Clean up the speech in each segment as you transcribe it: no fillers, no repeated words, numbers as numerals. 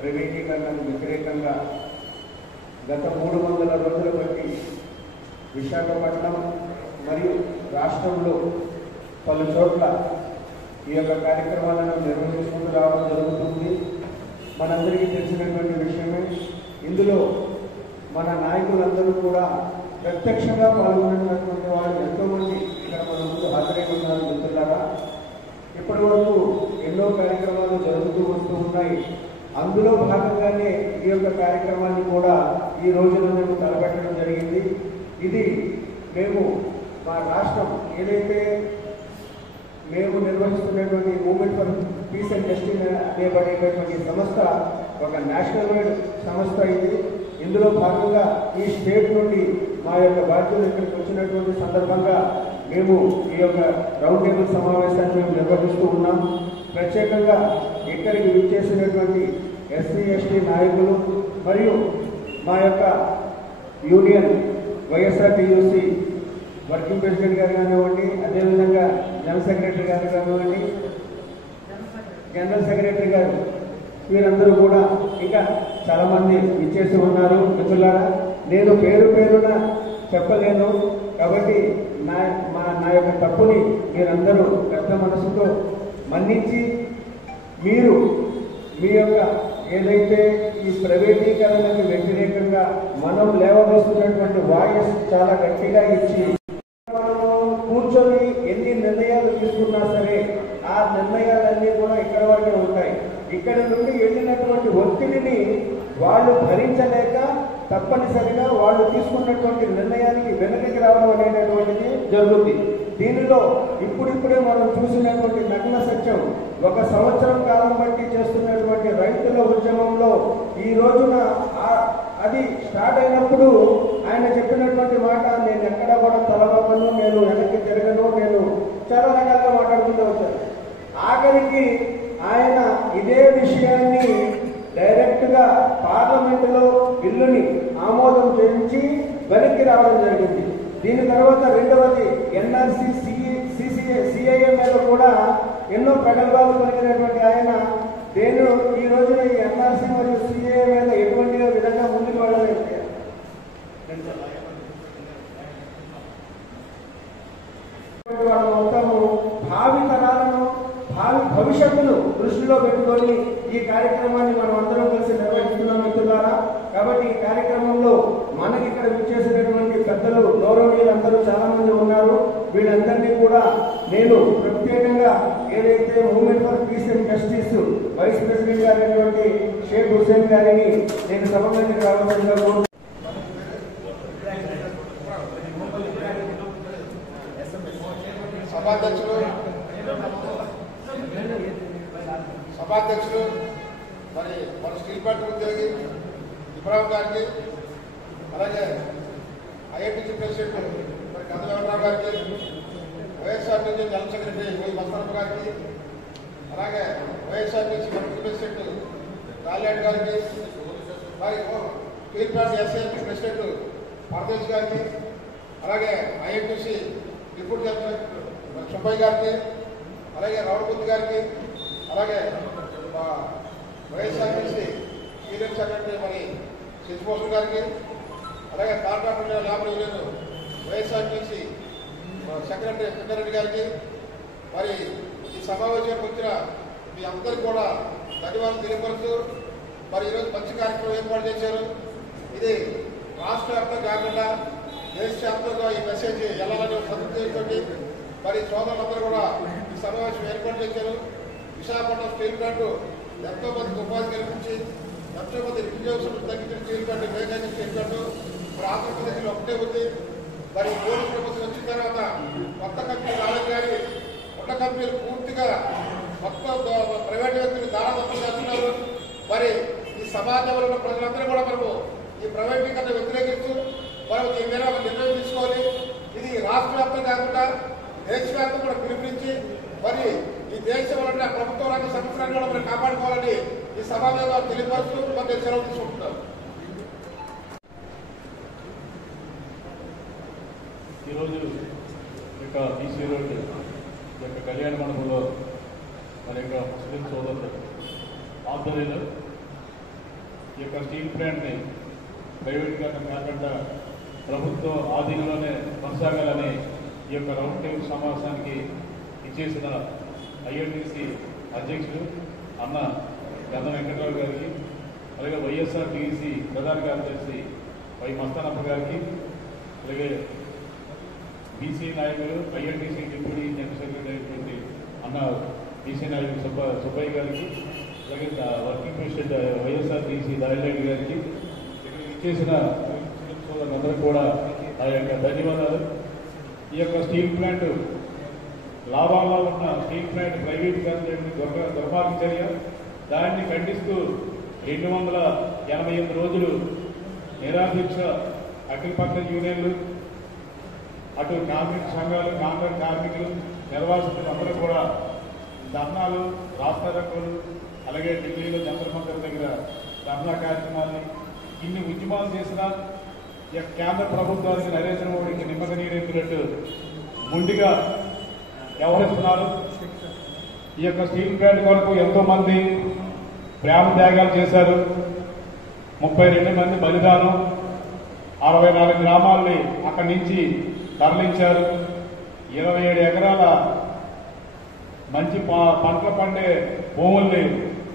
ప్రైవేటీకరణకు వ్యతిరేకంగా గత 300 రోజుల బట్టి విశాఖపట్నం మరియు రాష్ట్రంలో పలు చోట్ల ఈ యొక్క కార్యక్రమాలను నిర్వహించుకుంటూ రావడం జరుగుతుంది. మనందరికీ తెలిసినటువంటి విషయమే. ఇందులో మన నాయకులందరూ కూడా ప్రత్యక్షంగా పాల్గొన్నటువంటి వాళ్ళు ఎంతోమంది ఇక్కడ మన ముందు హాజరై ఉన్నారు. మిత్రులారా, ఇప్పటి వరకు ఎన్నో కార్యక్రమాలు జరుగుతూ వస్తూ ఉన్నాయి. అందులో భాగంగానే ఈ యొక్క కార్యక్రమాన్ని కూడా ఈ రోజున మేము తలపెట్టడం జరిగింది. ఇది మేము మా రాష్ట్రం ఏదైతే మేము నిర్వహిస్తున్నటువంటి movement for peace and justice అనేబడేటటువంటి సంస్థ ఒక నేషనల్ వైడ్ సంస్థ. ఇది ఇందులో భాగంగా ఈ స్టేట్ నుండి మా యొక్క బాధ్యులు ఇక్కడికి వచ్చినటువంటి సందర్భంగా మేము ఈ యొక్క రౌండ్ టేబుల్ సమావేశాన్ని మేము నిర్వహిస్తూ ఉన్నాం. ప్రత్యేకంగా ఇక్కడికి విచ్చేసినటువంటి ఎస్సీ ఎస్టీ నాయకులు మరియు మా యొక్క యూనియన్ వైఎస్ఆర్టీయూసీ వర్కింగ్ ప్రెసిడెంట్ గారు కానివ్వండి, అదేవిధంగా జనరల్ సెక్రటరీ గారు కానివ్వండి, జనరల్ సెక్రటరీ గారు, వీరందరూ కూడా ఇంకా చాలామంది ఇచ్చేసి ఉన్నారు. మిత్రులారా, నేను పేరు పేరున చెప్పలేను కాబట్టి నా యొక్క తప్పుని మీరందరూ పెద్ద మనసుతో మన్నించి మీరు మీ యొక్క ఏదైతే ఈ ప్రైవేటీకరణకు వ్యతిరేకంగా మనం లేవదోస్తున్నటువంటి వాయిస్ చాలా గట్టిగా ఇచ్చి కూర్చొని ఎన్ని నిర్ణయాలు తీసుకున్నా సరే ఆ నిర్ణయాలన్నీ కూడా ఇక్కడ వరకే ఉంటాయి. ఇక్కడి నుండి వెళ్ళినటువంటి ఒత్తిడిని వాళ్ళు భరించలేక తప్పనిసరిగా వాళ్ళు తీసుకున్నటువంటి నిర్ణయానికి వెనక్కి రావడం అనేటటువంటిది జరుగుతుంది. దీనిలో ఇప్పుడిప్పుడే మనం చూసినటువంటి నగ్న సత్యం, 1 సంవత్సరం కాలం బట్టి చేస్తున్నటువంటి రైతుల ఉద్యమంలో ఈ రోజున అది స్టార్ట్ అయినప్పుడు ఆయన చెప్పినటువంటి మాట, నేను ఎక్కడ కూడా తలవను, నేను వెనక్కి తిరగను, నేను చాలా రకాలుగా మాట్లాడుకుంటూ వచ్చాను. ఆఖరికి ఆయన ఇదే విషయాన్ని డైరెక్ట్గా పార్లమెంటులో బిల్లుని ఆమోదం చేయించి వెనక్కి రావడం జరిగింది. దీని తర్వాత రెండవది ఎన్ఆర్సీ సిఐఏ మీద కూడా ఎన్నో ప్రగల్భాలు కలిగినటువంటి ఆయన నేను ఈ రోజున ఈ ఎన్ఆర్సీ మరియు సిఐఏ మీద ఎటువంటి విధంగా ముందుకు వెళ్ళలేదు. వాళ్ళ మొత్తము భావి తరాలను భవిష్యత్తును దృష్టిలో పెట్టుకొని ఈ కార్యక్రమాన్ని మనం అందరం కలిసి నిర్వహిస్తున్నాం మిత్రులారా. కాబట్టి ఈ కార్యక్రమంలో మనకి ఇక్కడ విచ్చేసినటువంటి పెద్దలు గౌరవనీయులందరూ చాలా మంది ఉన్నారు. వీళ్ళందరినీ కూడా నేను ప్రత్యేకంగా ఏదైతే movement for peace and justice vice president గారైనటువంటి షేక్ హుసేన్ గారిని నేను సభకు రావాల్సిందిగా సభాధ్యక్షులు మరి మన స్టీల్ ప్లాంట్ ఉద్యోగి ఇబ్రాహిం గారికి, అలాగే ఐఐటీసీ ప్రెసిడెంట్ మరి కందలవరరావు గారికి, YSRTC general secretary why Mastanappa గారికి, అలాగే వైఎస్ఆర్టీసీ వర్కింగ్ ప్రెసిడెంట్ రాల్యాడ్ గారికి, మరి స్టీల్ ప్లాంట్ ఎస్ఐఎల్పీ ప్రెసిడెంట్ పరదేశ్ గారికి, అలాగే ఐఐటీసీ డిప్యూటీ జనరల్ సుబ్బయ్య గారికి, అలాగే రౌడబుద్ధి గారికి, అలాగే వైఎస్ఆర్టీసీ సీనియర్ సెక్రటరీ మరి శశిభూషణ్ గారికి, అలాగే contractor labour union YSRTC secretary Pindareddy గారికి, మరి ఈ సమావేశానికి వచ్చిన మీ అందరికీ కూడా ధన్యవాదాలు తెలియపరుస్తూ మరి ఈరోజు మంచి కార్యక్రమం ఏర్పాటు చేశారు. ఇది రాష్ట్ర వ్యాప్తంగా కాకుండా దేశవ్యాప్తంగా ఈ మెసేజ్ వెళ్ళాలని సదుద్దేశంతో మరి సోదరులందరూ కూడా ఈ సమావేశం ఏర్పాటు చేశారు. విశాఖపట్నం స్టీల్ ప్లాంట్ ఎంతో మందికి ఉపాధి కల్పించి ఎంతో మంది నిరుద్యోగులు తగ్గించిన స్టీల్ ప్లాంట్ వేగంగా స్టీల్ ప్లాంట్ మరి ఆంధ్రప్రదేశ్లో ఒకటే ఉంది. మరి మోడీ ప్రభుత్వం వచ్చిన తర్వాత కొత్త కంపెనీలు రాలేదు కానీ ఉన్న కంపెనీలు పూర్తిగా మొత్తం ప్రైవేట్ వ్యక్తులు దారాదత్తం చేస్తున్నారు. మరి ఈ సమాజంలో ఉన్న ప్రజలందరూ కూడా మనము ఈ ప్రైవేటీకరణ వ్యతిరేకిస్తూ మనం దీని మీద ఒక నిర్ణయం తీసుకోవాలి. ఇది రాష్ట్ర వ్యాప్తం కాకుండా దేశవ్యాప్తం కూడా పిలుపునిచ్చి మరి ఈ దేశంలో ప్రభుత్వ రంగ సంస్థలను కూడా మనం కాపాడుకోవాలని ఈ సమాజంలో తెలియపరుస్తూ మరి సెలవు తీసుకుంటున్నాం. ఈరోజు యొక్క బీసీ రోడ్డు యొక్క కళ్యాణ మండపంలో మన యొక్క ముస్లిం సోదరులు ఆధ్వర్యంలో ఈ యొక్క స్టీల్ ప్లాంట్ని ప్రైవేటీకరణ కాకుండా ప్రభుత్వం ఆధీనంలోనే కొనసాగాలని ఈ యొక్క రౌండ్ టేబుల్ సమావేశానికి ఇచ్చేసిన ఐఎన్టీసీ అధ్యక్షుడు అన్న గంధ వెంకటరావు గారికి, అలాగే వైఎస్ఆర్టీసీ ప్రధాన కార్యదర్శి వై మస్తానప్ప గారికి, అలాగే బీసీ నాయకులు ఐఎన్టీసీ డిప్యూటీ జనరల్ సెక్రటరీ అయినటువంటి అన్న బీసీ నాయకులు సుబ్బయ్య గారికి, అలాగే వర్కింగ్ ప్రెసిడెంట్ వైఎస్ఆర్టీసీ దాయిరెడ్డి గారికి, ఇక్కడ ఇచ్చేసిన సోదరులందరూ కూడా ఆ యొక్క ధన్యవాదాలు. ఈ యొక్క స్టీల్ ప్లాంట్ లాభాల్లో ఉన్న స్టీల్ ప్లాంట్ ప్రైవేటీకరణ చేయడం దుర్మార్గ చర్య. దాన్ని ఖండిస్తూ 288 రోజులు నిరాదీక్ష అఖిలపక్ష యూనియన్లు, అటు కార్మిక సంఘాలు, కాంట్రాక్ట్ కార్మికులు, నిర్వాసితులు అందరూ కూడా ధర్నాలు, రాస్తారోకోలు, అలాగే ఢిల్లీలో జంతర్ మంతర్ దగ్గర ధర్నా కార్యక్రమాలని ఇన్ని ఉద్యమాలు చేసినా కేంద్ర ప్రభుత్వానికి నరేంద్ర మోడీకి నిమ్మక నీరెత్తినట్టు ముందుగా వ్యవహరిస్తున్నారు. ఈ యొక్క స్టీల్ ప్లాంట్ కొరకు ఎంతో మంది ప్రాణ త్యాగాలు చేశారు. 32 మంది బలిదానం, 64 గ్రామాలని అక్కడి నుంచి తరలించారు. 27 ఎకరాల మంచి పంటలు పండే భూముల్ని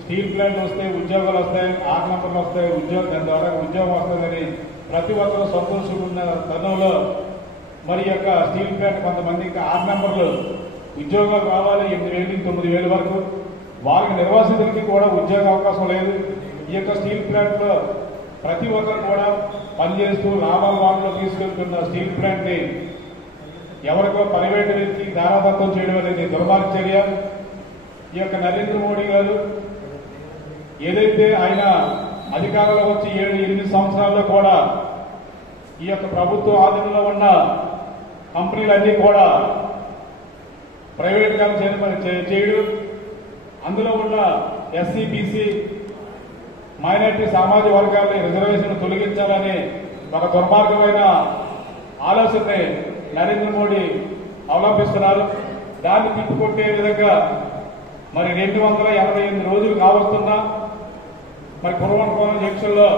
స్టీల్ ప్లాంట్ వస్తే ఉద్యోగాలు వస్తాయి, 6 నంబర్లు వస్తాయి, దాని ద్వారా ఉద్యోగం వస్తుందని ప్రతి ఒక్కరూ సంతోషంగా ఉన్న తరుణంలో మరి యొక్క స్టీల్ ప్లాంట్ కొంతమందికి 6 నంబర్లు ఉద్యోగాలు రావాలి, 8,000 నుంచి 9,000 వరకు. వారికి నిర్వాసితులకి కూడా ఉద్యోగ అవకాశం లేదు. ఈ యొక్క స్టీల్ ప్లాంట్ లో ప్రతి ఒక్కరు కూడా పనిచేస్తూ లాభాల వాటిలో తీసుకెళ్తున్న స్టీల్ ప్లాంట్ ని ఎవరికో ప్రైవేట్ వ్యక్తికి దారాదత్తం చేయడం అనేది దుర్మార్గ చర్య. ఈ యొక్క నరేంద్ర మోడీ గారు ఏదైతే ఆయన అధికారంలో వచ్చి 7-8 సంవత్సరాల్లో కూడా ఈ యొక్క ప్రభుత్వ ఆధీనంలో ఉన్న కంపెనీలన్నీ కూడా ప్రైవేటీకరణ చేయడం, అందులో ఉన్న ఎస్సీ, బీసీ, మైనారిటీ సామాజిక వర్గాలని రిజర్వేషన్ తొలగించాలని ఒక దుర్మార్గమైన ఆలోచనని నరేంద్ర మోడీ అవలంబిస్తున్నారు. దాన్ని తిప్పుకొట్టే విధంగా మరి 288 రోజులు కావస్తున్నా మరి పురవనకోణం జంక్షన్లో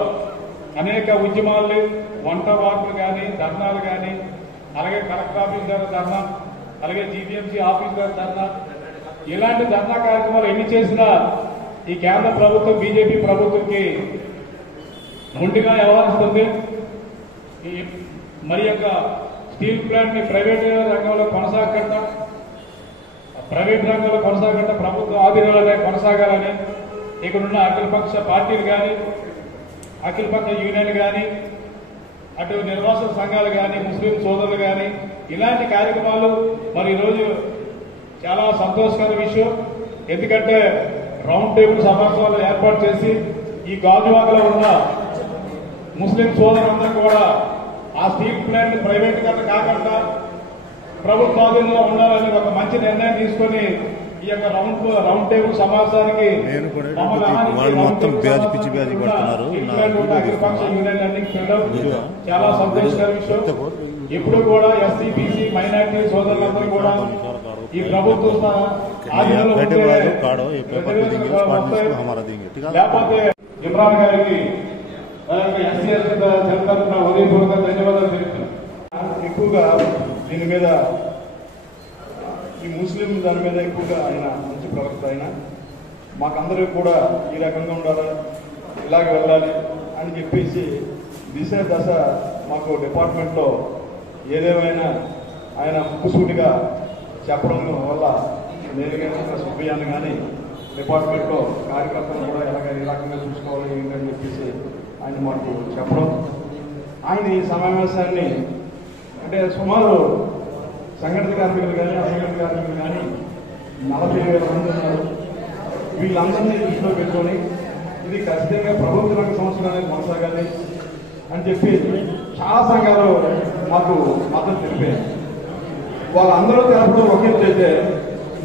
అనేక ఉద్యమాలు, వంట వార్పులు కానీ, ధర్నాలు కానీ, అలాగే కలెక్టర్ ఆఫీస్ దగ్గర ధర్నా, అలాగే జీబీఎంసీ ఆఫీస్ దగ్గర ధర్నా, ఇలాంటి ధర్నా కార్యక్రమాలు ఎన్ని చేసినా ఈ కేంద్ర ప్రభుత్వం బీజేపీ ప్రభుత్వంకి మొండిగా వ్యవహరిస్తుంది. మరి యొక్క స్టీల్ ప్లాంట్ ని ప్రైవేట్ రంగంలో కొనసాగకుండా ప్రభుత్వ ఆధీనంలోనే కొనసాగాలని ఇక్కడున్న అఖిలపక్ష పార్టీలు కానీ, అఖిలపక్ష యూనియన్లు కానీ, అటు నిర్వాసిత సంఘాలు కానీ, ముస్లిం సోదరులు కానీ ఇలాంటి కార్యక్రమాలు మరి ఈరోజు చాలా సంతోషకర విషయం. ఎందుకంటే రౌండ్ టేబుల్ సమావేశాలు ఏర్పాటు చేసి ఈ గాజువాకలో ఉన్న ముస్లిం సోదరులందరూ కూడా ఆ స్టీల్ ప్లాంట్ ప్రైవేటీకరణ కాకుండా ప్రభుత్వ ఆధీనంలో ఉండాలని ఒక మంచి నిర్ణయం తీసుకుని ఈ యొక్క రౌండ్ టేబుల్ సమావేశానికి చాలా సంతోషకర విషయం. ఇప్పుడు కూడా ఎస్సీ, బీసీ, మైనారిటీ సోదరులందరూ కూడా ఈ ప్రభుత్వ ఆధీనంలో లేకపోతే ఇమ్రాన్ గారికి ఎస్సీ తరఫున ఉదయపూర్వక ధన్యవాదాలు తెలుపుతున్నాను. ఎక్కువగా దీని మీద ఈ ముస్లిం దాని మీద ఎక్కువగా ఆయన మంచి ప్రవక్త. ఆయన మాకందరూ కూడా ఈ రకంగా ఉండాలి, ఇలాగే వెళ్ళాలి అని చెప్పేసి దశ మాకు డిపార్ట్మెంట్లో ఏదేమైనా ఆయన ముక్కుసూటిగా చెప్పడం వల్ల నేను కానీ సుబ్బయ్యాన్ని కానీ డిపార్ట్మెంట్లో కార్యకర్తలు కూడా ఈ రకంగా చూసుకోవాలి ఏంటని చెప్పేసి ఆయన మాకు చెప్పడం. ఆయన ఈ సమావేశాన్ని అంటే సుమారు సంఘటిత కార్మికులు కానీ, అసంఘటిత కార్మికులు కానీ 40,000 మంది ఉన్నారు. వీళ్ళందరినీ దృష్టిలో పెట్టుకొని ఇది ఖచ్చితంగా ప్రభుత్వ రంగ సంస్థలు అనేది కొనసాగాలి అని చెప్పి చాలా సంఘాలు మాకు మద్దతు తెలిపాయి. వాళ్ళందరూ తెలపడం ఒకేట్లయితే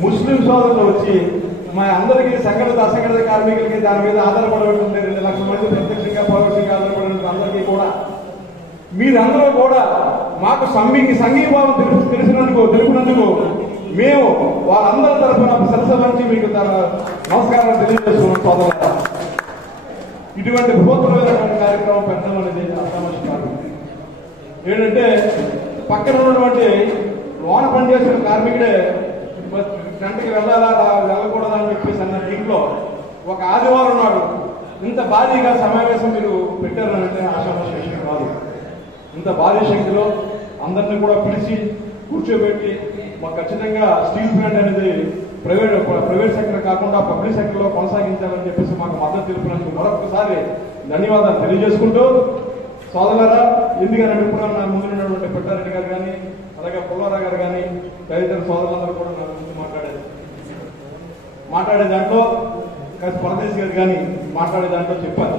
ముస్లిం సోదరులు వచ్చి మా అందరికీ సంఘటిత అసంఘటిత కార్మికులకి దాని మీద ఆధారపడబడుతుంది 2 లక్షల మంది ప్రత్యక్షంగా పరోక్షంగా ఆధారపడిన అందరికీ కూడా మీరందరూ కూడా మాకు సంఘీభావం తెలిపినందుకు మేము వాళ్ళందరి తరఫున సరస నుంచి మీకు నమస్కారం తెలియజేస్తున్నాం సోదరులారా. ఇటువంటి బృహత్తరమైనటువంటి కార్యక్రమం పెట్టడం అనేది అసమస్య కాదు. ఏంటంటే పక్కన ఉన్నటువంటి లోన పనిచేసిన కార్మికుడే గంటకి వెళ్ళకూడదు అని చెప్పేసి అన్న దీంట్లో ఒక ఆదివారం నాడు ఇంత భారీగా సమావేశం మీరు పెట్టారంటే ఆశామాష విషయం కాదు. ఇంత భారీ శక్తిలో అందరినీ కూడా పిలిచి కూర్చోబెట్టి మాకు ఖచ్చితంగా స్టీల్ ప్లాంట్ అనేది ప్రైవేట్ సెక్టర్ కాకుండా పబ్లిక్ సెక్టర్ లో కొనసాగించాలని చెప్పేసి మాకు మద్దతు తెలిపినందుకు మరొకసారి ధన్యవాదాలు తెలియజేసుకుంటూ, సోదరులారా, ఎందుకని ఇప్పుడు నా ముందు ఉన్నటువంటి పెట్టారెడ్డి గారు కానీ అలాగే పుల్లారావు గారు కానీ తదితర సోదరులందరూ కూడా నా ముందు మాట్లాడే దాంట్లో పరదేశ్ గారు కానీ మాట్లాడే దాంట్లో చెప్పారు.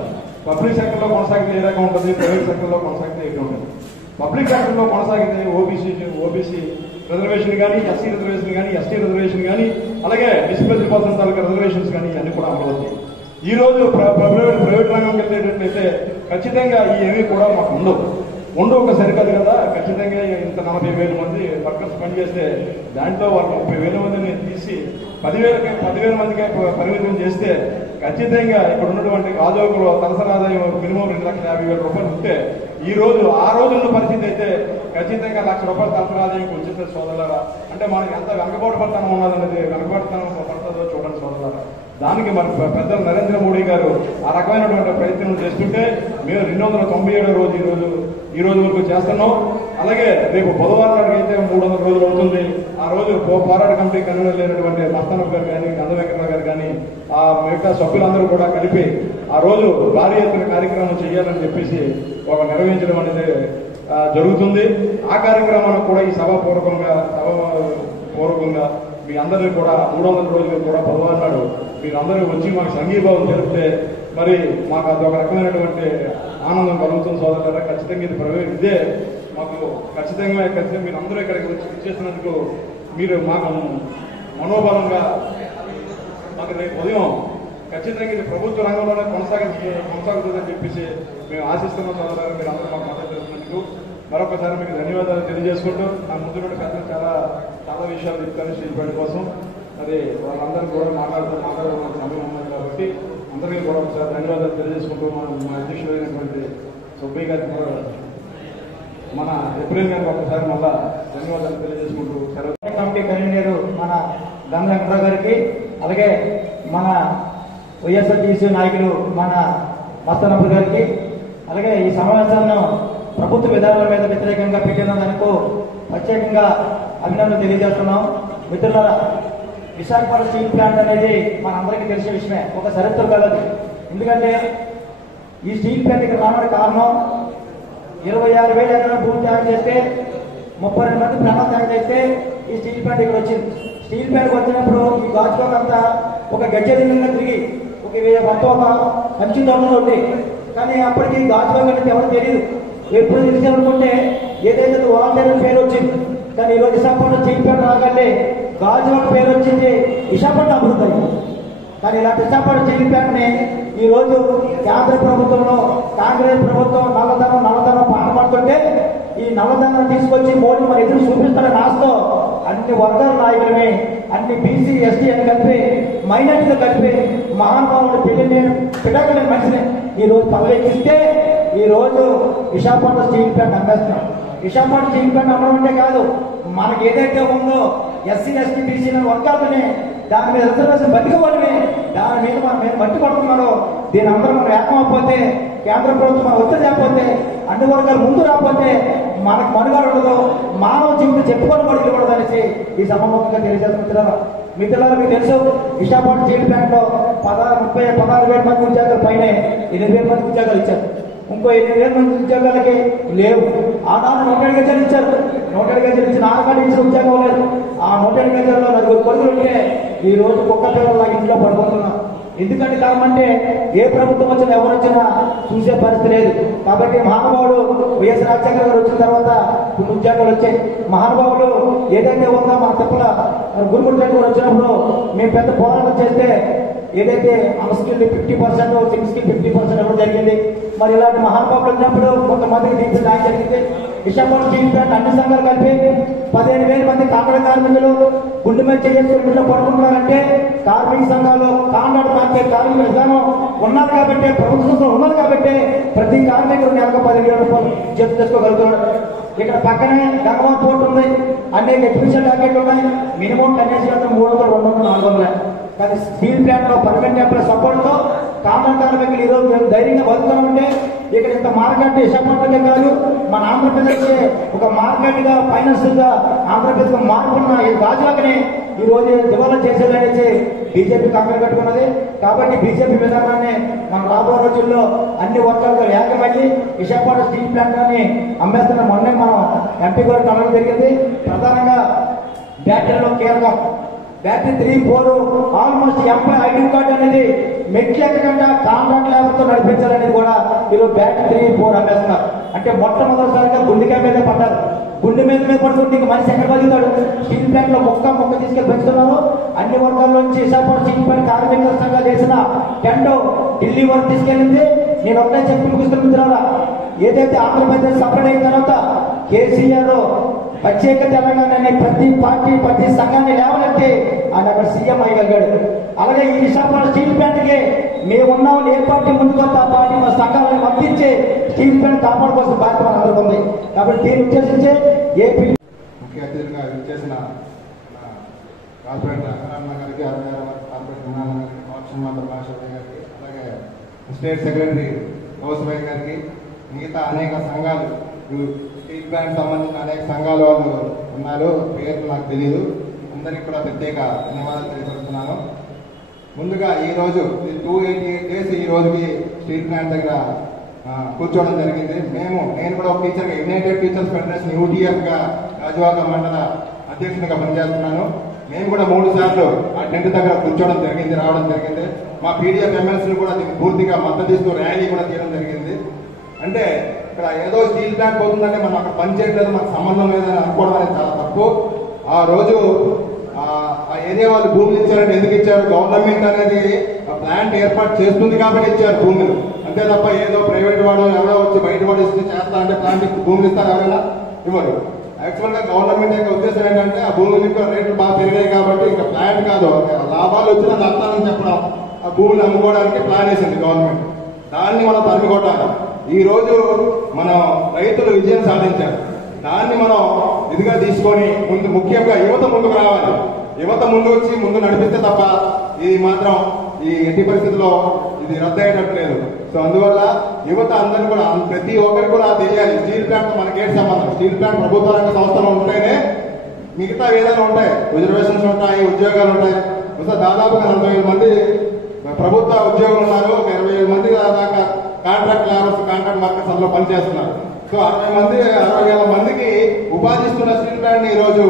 పబ్లిక్ సెక్టర్ లో కొనసాగితే ఏ రకం ఉంటుంది, ప్రైవేట్ సెక్టర్ లో కొనసాగితే ఏ ఉంటుంది. పబ్లిక్ సెక్టర్ లో కొనసాగితే ఓబీసీ రిజర్వేషన్ కానీ, ఎస్సీ రిజర్వేషన్ కానీ, ఎస్టీ రిజర్వేషన్ కానీ, అలాగే డిస్ప్లేస్డ్ పర్సన్ తాలూకా రిజర్వేషన్స్ కానీ అన్ని కూడా అమలవుతాయి. ఈ రోజు ప్రైవేట్ రంగంకి వెళ్ళేటట్లయితే ఖచ్చితంగా ఏమీ కూడా మాకు ఉండవు. ఒక సరికాదు కదా. ఖచ్చితంగా ఇంత 40,000 మంది వర్కర్స్ పనిచేస్తే దాంట్లో వాళ్ళు 30,000 మందిని తీసి 10,000 మందికి పరిమితం చేస్తే ఖచ్చితంగా ఇక్కడ ఉన్నటువంటి గాజువాకలో తలసరి ఆదాయం మినిమం 2,50,000 రూపాయలు ఉంటే ఆ రోజు ఉన్న పరిస్థితి అయితే ఖచ్చితంగా ₹1,00,000 తలసరి ఆదాయం వచ్చింది సోదరులారా. అంటే మనకి ఎంత వెనకబాటుపడతనం ఉన్నదనేది వెనకబాటుతనం పడుతుందో చూడండి సోదరులారా. దానికి మరి పెద్దలు నరేంద్ర మోడీ గారు ఆ రకమైనటువంటి ప్రయత్నం చేస్తుంటే మేము 297వ రోజు ఈ రోజు వరకు చేస్తున్నాం. అలాగే రేపు బుధవారం నాటికి అయితే 300 రోజులు అవుతుంది. ఆ రోజు పోరాట కమిటీ కన్వీనర్ లేనటువంటి మస్తానబ్ గారు కానీ, గంధ వెంకటరావు గారు కానీ, ఆ మిగతా సభ్యులందరూ కూడా కలిపి ఆ రోజు భారీ ఎత్తున కార్యక్రమం చేయాలని చెప్పేసి నిర్వహించడం అనేది జరుగుతుంది. ఆ కార్యక్రమానికి కూడా ఈ సభాపూర్వకంగా మీ అందరినీ కూడా 300 రోజులు కూడా బుధవారం నాడు మీరందరూ వచ్చి మాకు సంఘీభావం తెలిపితే మరి మాకు అదొక రకమైనటువంటి ఆనందం కలుగుతుంది సోదరులారా. ఖచ్చితంగా ఇదే మాకు ఖచ్చితంగా మీరు అందరూ ఇక్కడికి వచ్చి ఇచ్చేసినందుకు మీరు మాకు మనోబలంగా మాకు రేపు ఉదయం ఖచ్చితంగా ఇది ప్రభుత్వ రంగంలోనే కొనసాగుతుందని చెప్పేసి మేము ఆశిస్తున్నాం సోదరులారా. మీరు అందరూ మాకు మద్దతు తెలిపినందుకు మరొకసారి మీకు ధన్యవాదాలు తెలియజేసుకుంటూ, నా ముందు నుండి పెద్దలు చాలా విషయాలు చెప్తాను స్టీల్ ప్లాంట్ కోసం. మరి వాళ్ళందరూ కూడా మాట్లాడుతున్న సమయం ఉన్నది కాబట్టి అందరికీ కూడా ఒకసారి ధన్యవాదాలు తెలియజేసుకుంటూ, మా అధ్యక్షుడైనటువంటి సుబ్బయ్య గారికి కూడా మన ఏప్రిల్ గారికి ఒకసారి మళ్ళా ధన్యవాదాలు తెలియజేసుకుంటూ కమిటీ కన్వీనర్ మన గంధ వెంకటరావు గారికి, అలాగే మన వైఎస్ఆర్టీసీ నాయకులు మన మస్తానబ్ గారికి, అలాగే ఈ సమావేశాలను ప్రభుత్వ విధానాల మీద వ్యతిరేకంగా పెట్టిన దానికి ప్రత్యేకంగా అభినందనలు తెలియజేస్తున్నాం. మిత్రులారా, విశాఖపట్నం స్టీల్ ప్లాంట్ అనేది మనందరికీ తెలిసే విషయమే, ఒక చరిత్ర కలదు. ఎందుకంటే ఈ స్టీల్ ప్లాంట్ ఇక్కడ రావడానికి కారణం 26,000 ఎకరాల భూమి త్యాగం చేస్తే 32 మంది ప్రాణాలు త్యాగం చేస్తే ఈ స్టీల్ ప్లాంట్ ఇక్కడ వచ్చింది. స్టీల్ ప్లాంట్ వచ్చినప్పుడు ఈ గాజువాక అంతా ఒక గజ్జెదిగా తిరిగి మొత్తం ఒక మంచి దొంగలు ఉంది. కానీ అప్పటికి గాజువాక అంటే ఎవరు తెలియదు. ఎప్పుడు తెలిసామనుకుంటే ఏదైతే వాలంటీర్ పేరు వచ్చింది. కానీ ఈరోజు విశాఖపట్నం స్టీల్ ప్లాంట్ రాగానే గాజువాక పేరు వచ్చింది, విశాఖపట్నం అభివృద్ధి అయింది. కానీ ఇలాంటి విశాఖపట్నం స్టీల్ ప్లాంట్ ని ఈ రోజు కేంద్ర ప్రభుత్వంలో కాంగ్రెస్ ప్రభుత్వం నల్లధనం పాట పడుతుంటే ఈ నల్లధనం తీసుకొచ్చి మోడీ మన ఎదురు చూపిస్తారని ఆశతో అన్ని వర్గాల నాయకులమే, అన్ని బీసీ ఎస్టీ అని కలిపి మైనార్టీతో కలిపి మహానుభావుడు పిడకలేని మనిషిని ఈ రోజు పదవెక్కిస్తే ఈ రోజు విశాఖపట్నం స్టీల్ ప్లాంట్ అమ్మేస్తున్నాం. విశాఖపట్నం స్టీల్ ప్లాంట్ అమ్మడం అంటే కాదు, మనకి ఏదైతే ఉందో ఎస్సీ ఎస్టీ బీసీ వర్గాలని దాని మీద రిజర్వేషన్ బతికవాళ్ళని దాని మీద మనం మట్టి పడుతున్నారో దీని అందరూ మనం ఏకమైపోతే, కేంద్ర ప్రభుత్వం మనం ఒత్తిడి లేకపోతే, అన్ని వర్గాలు ముందు రాకపోతే మనకు మనుగడ ఉండదు, మానవ జీవితం చెప్పుకొని కూడా ఇవ్వకూడదు అనేసి ఈ సభాముఖంగా తెలియజేస్తున్నారు. మిత్రులారా, మీకు తెలుసు విశాఖపట్నం స్టీల్ ప్లాంట్ లో 16,000 మంది ఉద్యోగాలు పైన 8,000 మంది ఉద్యోగాలు ఇచ్చారు. ఇంకో 8,000 మంది ఉద్యోగాలకి లేవు. ఆనాడు 107 గజాలు ఇచ్చారు. 107 గజాలు ఇచ్చిన ఆనకాడు ఇచ్చిన ఉద్యోగం లేదు. ఆ 107 గజాల్లో 4 కొడుకులు ఉంటే ఈ రోజు కుక్క పిల్లల ఇంట్లో పడుకుంటున్నాం. ఎందుకంటే కారణమంటే ఏ ప్రభుత్వం వచ్చినా ఎవరు వచ్చినా చూసే పరిస్థితి లేదు. కాబట్టి మహానుభావుడు వైఎస్ రాజశేఖర గారు వచ్చిన తర్వాత కొన్ని ఉద్యోగాలు వచ్చాయి. మహానుభావుడు ఏదైతే ఉందో మన తిప్పల గురుకుల రెడ్డి కూడా వచ్చినప్పుడు మేము పెద్ద పోరాటం చేస్తే ఏదైతే అన్స్కిల్ 50%, స్కిల్ 50% ఇవ్వడం జరిగింది. మరి ఇలాంటి మహానుభావులు వచ్చినప్పుడు కొంతమందికి డీపీలు రాయి జరిగింది. విశాఖపట్నం స్టీల్ ప్లాంట్ అన్ని సంఘాలు కలిపి 15,000 మంది కాంట్రాక్ట్ కార్మికులు గుండె మీద చేసుకుని పడుకుంటున్నారంటే కార్మిక సంఘాలు కాంట్రాక్ట్ మార్కెట్ కార్మిక విధానం ఉన్నది కాబట్టి ప్రభుత్వ సంస్థలు ఉన్నది కాబట్టి ప్రతి కార్మికుడు నెలకు 10,000 రూపాయలు జప్తు చేసుకోగలుగుతున్నాడు. ఇక్కడ పక్కనే గంగవాన్ పోర్ట్ ఉంది, అనేక ఎగ్జిబిషన్ టార్గెట్లు ఉన్నాయి. మినిమం కనీసం 300, 200, 400. కానీ స్టీల్ ప్లాంట్ లో పర్మనెంట్ ఎంప్లాయ్ సపోర్ట్ తో కాంట్రాక్ట్ కార్మికులు ఈరోజు మేము ధైర్యంగా బతుకుతామంటే ఇక్కడ ఇంత మార్కెట్ విశాఖపట్నమే కాదు మన ఆంధ్రప్రదేశ్ ఒక మార్కెట్ గా ఫైనాన్స్ గా ఆంధ్రప్రదేశ్ మార్పున్న ఈ రాజ్యాన్ని ఈ రోజు దివాలా చేసేదనేసి బీజేపీ కాంగ్రెస్ కట్టుకున్నది. కాబట్టి బీజేపీ విధానాన్ని మన రాబోయే రోజుల్లో అన్ని వర్గాలుగా ఏకమయ్యి విశాఖపట్నం స్టీల్ ప్లాంట్ అని అమ్మేస్తున్న మొన్నే మనం ఎంపీ గారు కలవడం జరిగింది. ప్రధానంగా బ్యాటరీలో కీలకం battery 3, 4 almost employee ID card అనేది మెట్లెక్కకుండా కాంట్రాక్ట్ లేబర్ తో నడిపించాలనేది కూడా మీరు బ్యాటరీ 3, 4 అమ్మేస్తున్నారు. అంటే మొట్టమొదటిసారిగా గుండెకాయ మీద పడ్డారు. గుండె మీద పడుతుంటే ఇంక మనిషి ఎక్కడ బతుకుతాడు? స్టీల్ ప్లాంట్ లో మొక్క తీసుకెళ్లి పెంచుతున్నారు. అన్ని వర్గాల నుంచి విశాఖపట్నం స్టీల్ ప్లాంట్ కార్మిక సంఘాలు చేసిన టెండో ఢిల్లీ వరకు తీసుకెళ్ళింది. నేను ఒకటే చెప్పి ముగిస్తున్నా, ఏదైతే ఆంధ్రప్రదేశ్ సపరేట్ అయిన తర్వాత కేసీఆర్ ప్రత్యేక తెలంగాణ ప్రతి పార్టీ ప్రతి సంఘాన్ని లేవనెత్తి ఆయన అక్కడ సీఎం అయ్యగలిగాడు. అలాగే ఈ విశాఖపట్నం స్టీల్ ప్లాంట్ కి మేమున్నాం ఏ పార్టీ ముందుకొస్తే ఆ పార్టీ మా సంఘాలను వర్తించి స్టీల్ ప్లాంట్ కాపాడుకోవాల్సిన బాధ్యత అందరికీ ఉంది. కాబట్టి దీన్ని ఉద్దేశించి ఏపీ ముఖ్య అతిథిగా చేసిన కార్పొరేటర్ అఖరాన్న గారికి, కార్పొరేటర్ ఉన్నాన్న గారికి, ఆప్షన్ మంత్రి భాషాభాయ్ గారికి, అలాగే స్టేట్ సెక్రటరీ కౌశభాయ్ గారికి, మిగతా అనేక సంఘాలు స్టీల్ ప్లాంట్ సంబంధించిన అనేక సంఘాల వాళ్ళు ఉన్నారు. పేర్లు నాకు తెలియదు. అందరికీ కూడా ప్రత్యేక ధన్యవాదాలు తెలియజేస్తున్నాను. ముందుగా ఈ రోజు 288 డేస్ ఈ రోజుకి స్టీల్ ప్లాంట్ దగ్గర కూర్చోవడం జరిగింది. నేను కూడా ఒక టీచర్గా యునైటెడ్ టీచర్స్ ఫెడరేషన్ UTF గా గాజువాక మండల అధ్యక్షునిగా పనిచేస్తున్నాను. మేము కూడా 3 సార్లు ఆ టెంట్ దగ్గర కూర్చోవడం జరిగింది, రావడం జరిగింది. మా PDF MLCలు కూడా దీనికి పూర్తిగా మద్దతు ఇస్తూ ర్యాలీ కూడా తీయడం జరిగింది. అంటే ఇక్కడ ఏదో స్టీల్ ప్లాంట్ పోతుందంటే మనం అక్కడ పని చేయట్లేదు, మనకు సంబంధం లేదని అనుకోవడం అనేది చాలా తప్పు. ఆ రోజు ఆ ఏరియా వాళ్ళు భూములు ఇచ్చారంటే ఎందుకు ఇచ్చారు? గవర్నమెంట్ అనేది ప్లాంట్ ఏర్పాటు చేస్తుంది కాబట్టి ఇచ్చారు భూములు. అంతే తప్ప ఏదో ప్రైవేట్ వాడు ఎవరో వచ్చి బయట వాడు ఇస్తే చేస్తా అంటే ప్లాంట్ భూములు ఇస్తారు, ఎవరైనా ఇవ్వరు. యాక్చువల్ గా గవర్నమెంట్ యొక్క ఉద్దేశం ఏంటంటే ఆ భూములు రేట్లు బాగా పెరిగాయి కాబట్టి ఇంకా ప్లాంట్ కాదు, లాభాలు వచ్చిన నష్టాలని చెప్పడం, ఆ భూములు అమ్ముకోవడానికి ప్లాన్ వేసింది గవర్నమెంట్. దాన్ని మనం తరిమికొట్టాలి. ఈ రోజు మనం రైతులు విజయం సాధించారు. దాన్ని మనం ఇదిగా తీసుకొని ముందు ముఖ్యంగా యువత ముందుకు రావాలి. యువత ముందు వచ్చి ముందు నడిపిస్తే తప్ప ఇది మాత్రం ఈ ఎట్టి పరిస్థితుల్లో ఇది రద్దయ్యేటట్టు లేదు. సో అందువల్ల యువత అందరూ కూడా ప్రతి ఒక్కరికి కూడా తెలియాలి స్టీల్ ప్లాంట్ మనకేంటి సంబంధం. స్టీల్ ప్లాంట్ ప్రభుత్వ రంగ సంస్థలు ఉంటేనే మిగతా ఏదైనా ఉంటాయి, రిజర్వేషన్స్ ఉంటాయి, ఉద్యోగాలు ఉంటాయి. దాదాపుగా 40,000 మంది ప్రభుత్వ ఉద్యోగులు ఉన్నారు. ఒక 20,000 మంది దాకా కాంట్రాక్ట్ లేబర్స్, కాంట్రాక్ట్ వర్కర్స్ అందులో పనిచేస్తున్నారు. సో 60,000 మందికి ఉపాధి ఇస్తున్న స్టీల్ ప్లాంట్ ని ఈ రోజు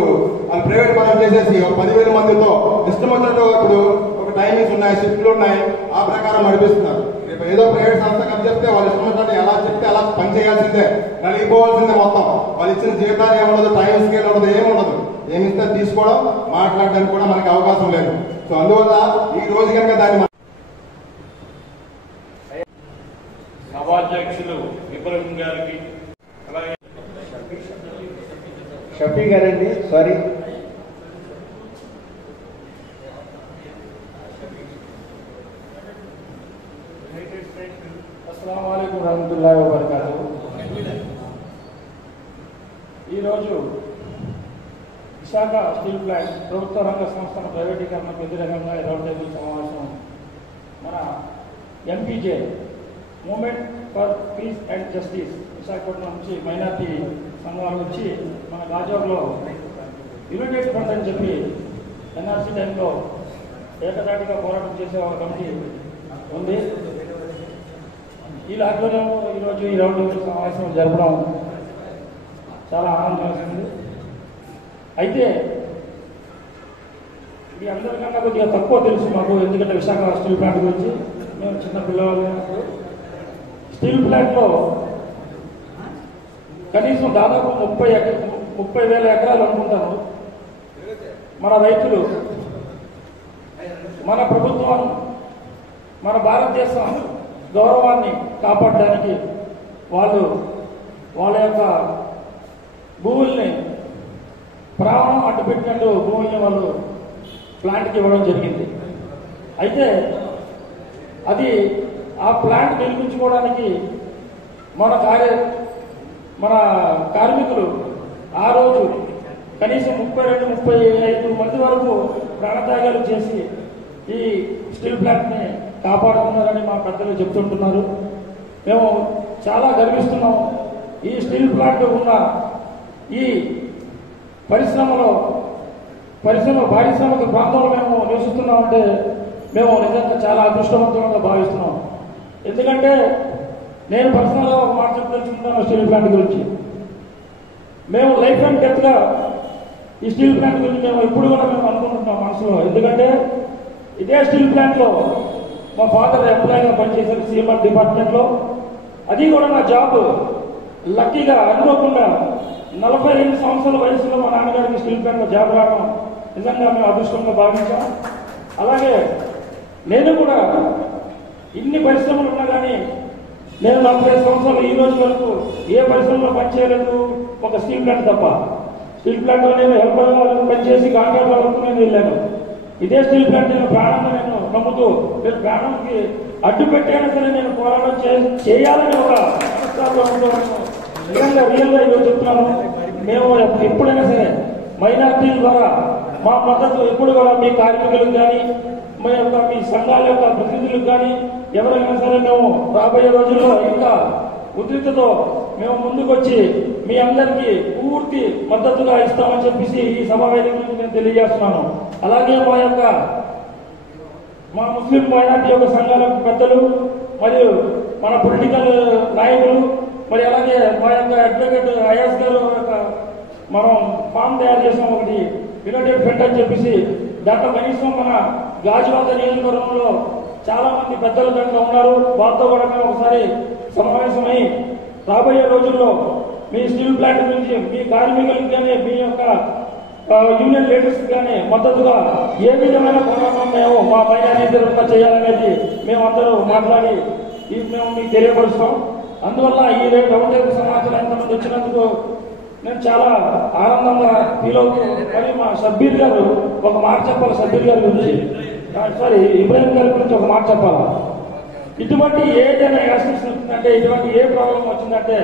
వాళ్ళు ప్రైవేట్ పరం చేసేసి 10,000 మందితో ఇష్టం వచ్చినట్టు ఇప్పుడు ఒక టైమింగ్స్ ఉన్నాయి, షిఫ్ట్లు ఉన్నాయి, ఆ ప్రకారం నడిపిస్తున్నారు. రేపు ఏదో ప్రైవేట్ సంస్థ కప్ చెప్తే వాళ్ళు ఇష్టం వచ్చినట్టు ఎలా చెప్తే అలా పని చేయాల్సిందే, నలిగిపోవాల్సిందే. మొత్తం వాళ్ళు ఇచ్చిన జీతాలు ఏముండదు, టైం స్కేల్ ఉండదు, ఏముండదు. ఏమిస్తే తీసుకోవడం, మాట్లాడడానికి కూడా మనకి అవకాశం లేదు. సో అందువల్ల ఈ రోజు కనుక దాన్ని సభాధ్యక్షులు ఇబ్రహీం గారికి, అలాగే షఫీ గారండి, సారీ అస్సలాము అలైకుం వరహమతుల్లాహి వబరకాతుహు. ఈరోజు విశాఖ స్టీల్ ప్లాంట్ ప్రభుత్వ రంగ సంస్థల ప్రైవేటీకరణకు వ్యతిరేకంగా రౌండ్ టేబుల్ సమావేశం మన MPJ movement for peace and justice Visakhapatnam నుంచి మైనార్టీ సంఘాల నుంచి మన గాజువాకలో యునైటెడ్ ఫ్రంట్ అని చెప్పి NRC టైంలో ఏకదాటిగా పోరాటం చేసే ఒక కమిటీ ఉంది. ఈ ఆధ్వర్యంలో ఈరోజు ఈ రౌండ్ టేబుల్ సమావేశం జరపడం చాలా ఆనందం వేసింది. అయితే ఇది అందరికన్నా కొద్దిగా తక్కువ తెలుసు మాకు, ఎందుకంటే విశాఖ స్టీల్ ప్లాంట్ గురించి మేము చిన్న పిల్లవాళ్ళు స్టీల్ ప్లాంట్లో కనీసం దాదాపు 30,000 ఎకరాలు అనుకుంటాము. మన రైతులు, మన ప్రభుత్వం, మన భారతదేశం గౌరవాన్ని కాపాడడానికి వాళ్ళ యొక్క భూముల్ని ప్రాణం అడ్డుపెట్టినట్టు భూముల్ని వాళ్ళు ప్లాంట్కి ఇవ్వడం జరిగింది. అయితే అది ఆ ప్లాంట్ నిర్మించుకోవడానికి మన కార్మికులు ఆ రోజు కనీసం 32-35 మంది వరకు ప్రాణత్యాగాలు చేసి ఈ స్టీల్ ప్లాంట్ని కాపాడుతున్నారని మా పెద్దలు చెప్తుంటున్నారు. మేము చాలా గర్విస్తున్నాం. ఈ స్టీల్ ప్లాంట్ ఉన్న ఈ పారిశ్రామిక ప్రాంతంలో మేము నివసిస్తున్నామంటే మేము నిజంగా చాలా అదృష్టవంతంగా భావిస్తున్నాం. ఎందుకంటే నేను పర్సనల్గా ఒక మాట చెప్పదలుచుకుంటాను స్టీల్ ప్లాంట్ గురించి. మేము లైఫ్ అండ్ డెత్గా ఈ స్టీల్ ప్లాంట్ గురించి మేము ఎప్పుడు కూడా మేము అనుకుంటున్నాం మనసులో. ఎందుకంటే ఇదే స్టీల్ ప్లాంట్లో మా ఫాదర్ ఎంప్లాయీగా పనిచేశారు సిఎంఆర్ డిపార్ట్మెంట్లో. అది కూడా నా జాబ్ లక్కీగా అనుకోకుండా 42 సంవత్సరాల వయసులో మా నాన్నగారికి స్టీల్ ప్లాంట్లో జాబ్ రావడం నిజంగా మేము అదృష్టంగా భావించాం. అలాగే నేను కూడా ఇన్ని పరిశ్రమలు ఉన్నా కానీ నేను 45 సంవత్సరాలు ఈ రోజు వరకు ఏ పరిశ్రమలో పనిచేయలేదు, ఒక స్టీల్ ప్లాంట్ తప్ప. స్టీల్ ప్లాంట్లో నేను హెల్పర్గా పనిచేసి కాంట్రాక్టర్ వరకు నేను వెళ్ళాను. ఇదే స్టీల్ ప్లాంట్ నేను ప్రాణంగా నేను నమ్ముతూ నేను ప్రాణానికి అడ్డు పెట్టైనా సరే నేను పోరాటం చేయాలని ఒక రియల్గా ఈరోజు చెప్తున్నాను. మేము ఎప్పుడైనా సరే మైనార్టీల ద్వారా మా మద్దతు ఎప్పుడు కూడా మీ కార్మికులకు కానీ మీ సంఘాల యొక్క ప్రతినిధులకు కానీ ఎవరైనా సరే మేము రాబోయే రోజుల్లో ఇంకా ఉద్రిక్తతో మేము ముందుకొచ్చి మీ అందరికీ పూర్తి మద్దతుగా ఇస్తామని చెప్పేసి ఈ సమావేశం నుంచి నేను తెలియజేస్తున్నాను. అలాగే మా ముస్లిం మైనార్టీ యొక్క సంఘాల పెద్దలు మరియు మన పొలిటికల్ నాయకులు మరి అలాగే మా యొక్క అడ్వకేట్ అయాస్ గారు మనం ఫామ్ తయారు చేసాం ఒకటి యునైటెడ్ ఫ్రంట్ అని చెప్పేసి. దాంట్లో కనీసం మన గాజువాక నియోజకవర్గంలో చాలా మంది పెద్దలు దాంట్లో ఉన్నారు. వారితో కూడా మేము ఒకసారి సమావేశమై రాబోయే రోజుల్లో మీ స్టీల్ ప్లాంట్ గురించి మీ కార్మికులకు కానీ మీ యొక్క యూనియన్ లీడర్స్ కానీ మద్దతుగా ఏ విధమైన పోరాటం మేము మా మైనారిటీ తరఫున చేయాలనేది మేమందరూ మాట్లాడి మేము మీకు తెలియపరుస్తాం. అందువల్ల ఈ రౌండ్ టేబుల్ సమాచారం ఎంతమంది వచ్చినందుకు నేను చాలా ఆనందంగా ఫీల్ అవుతూ మరి మా షబ్బీర్ గారు ఒక మాట చెప్పాలి. షబ్బీర్ గారి గురించి ఇబ్రాహిం గారి గురించి ఒక మాట చెప్పాలా. ఇటువంటి ఏదైనా యాక్సిడెంట్స్ వచ్చిందంటే ఇటువంటి ఏ ప్రాబ్లం వచ్చిందంటే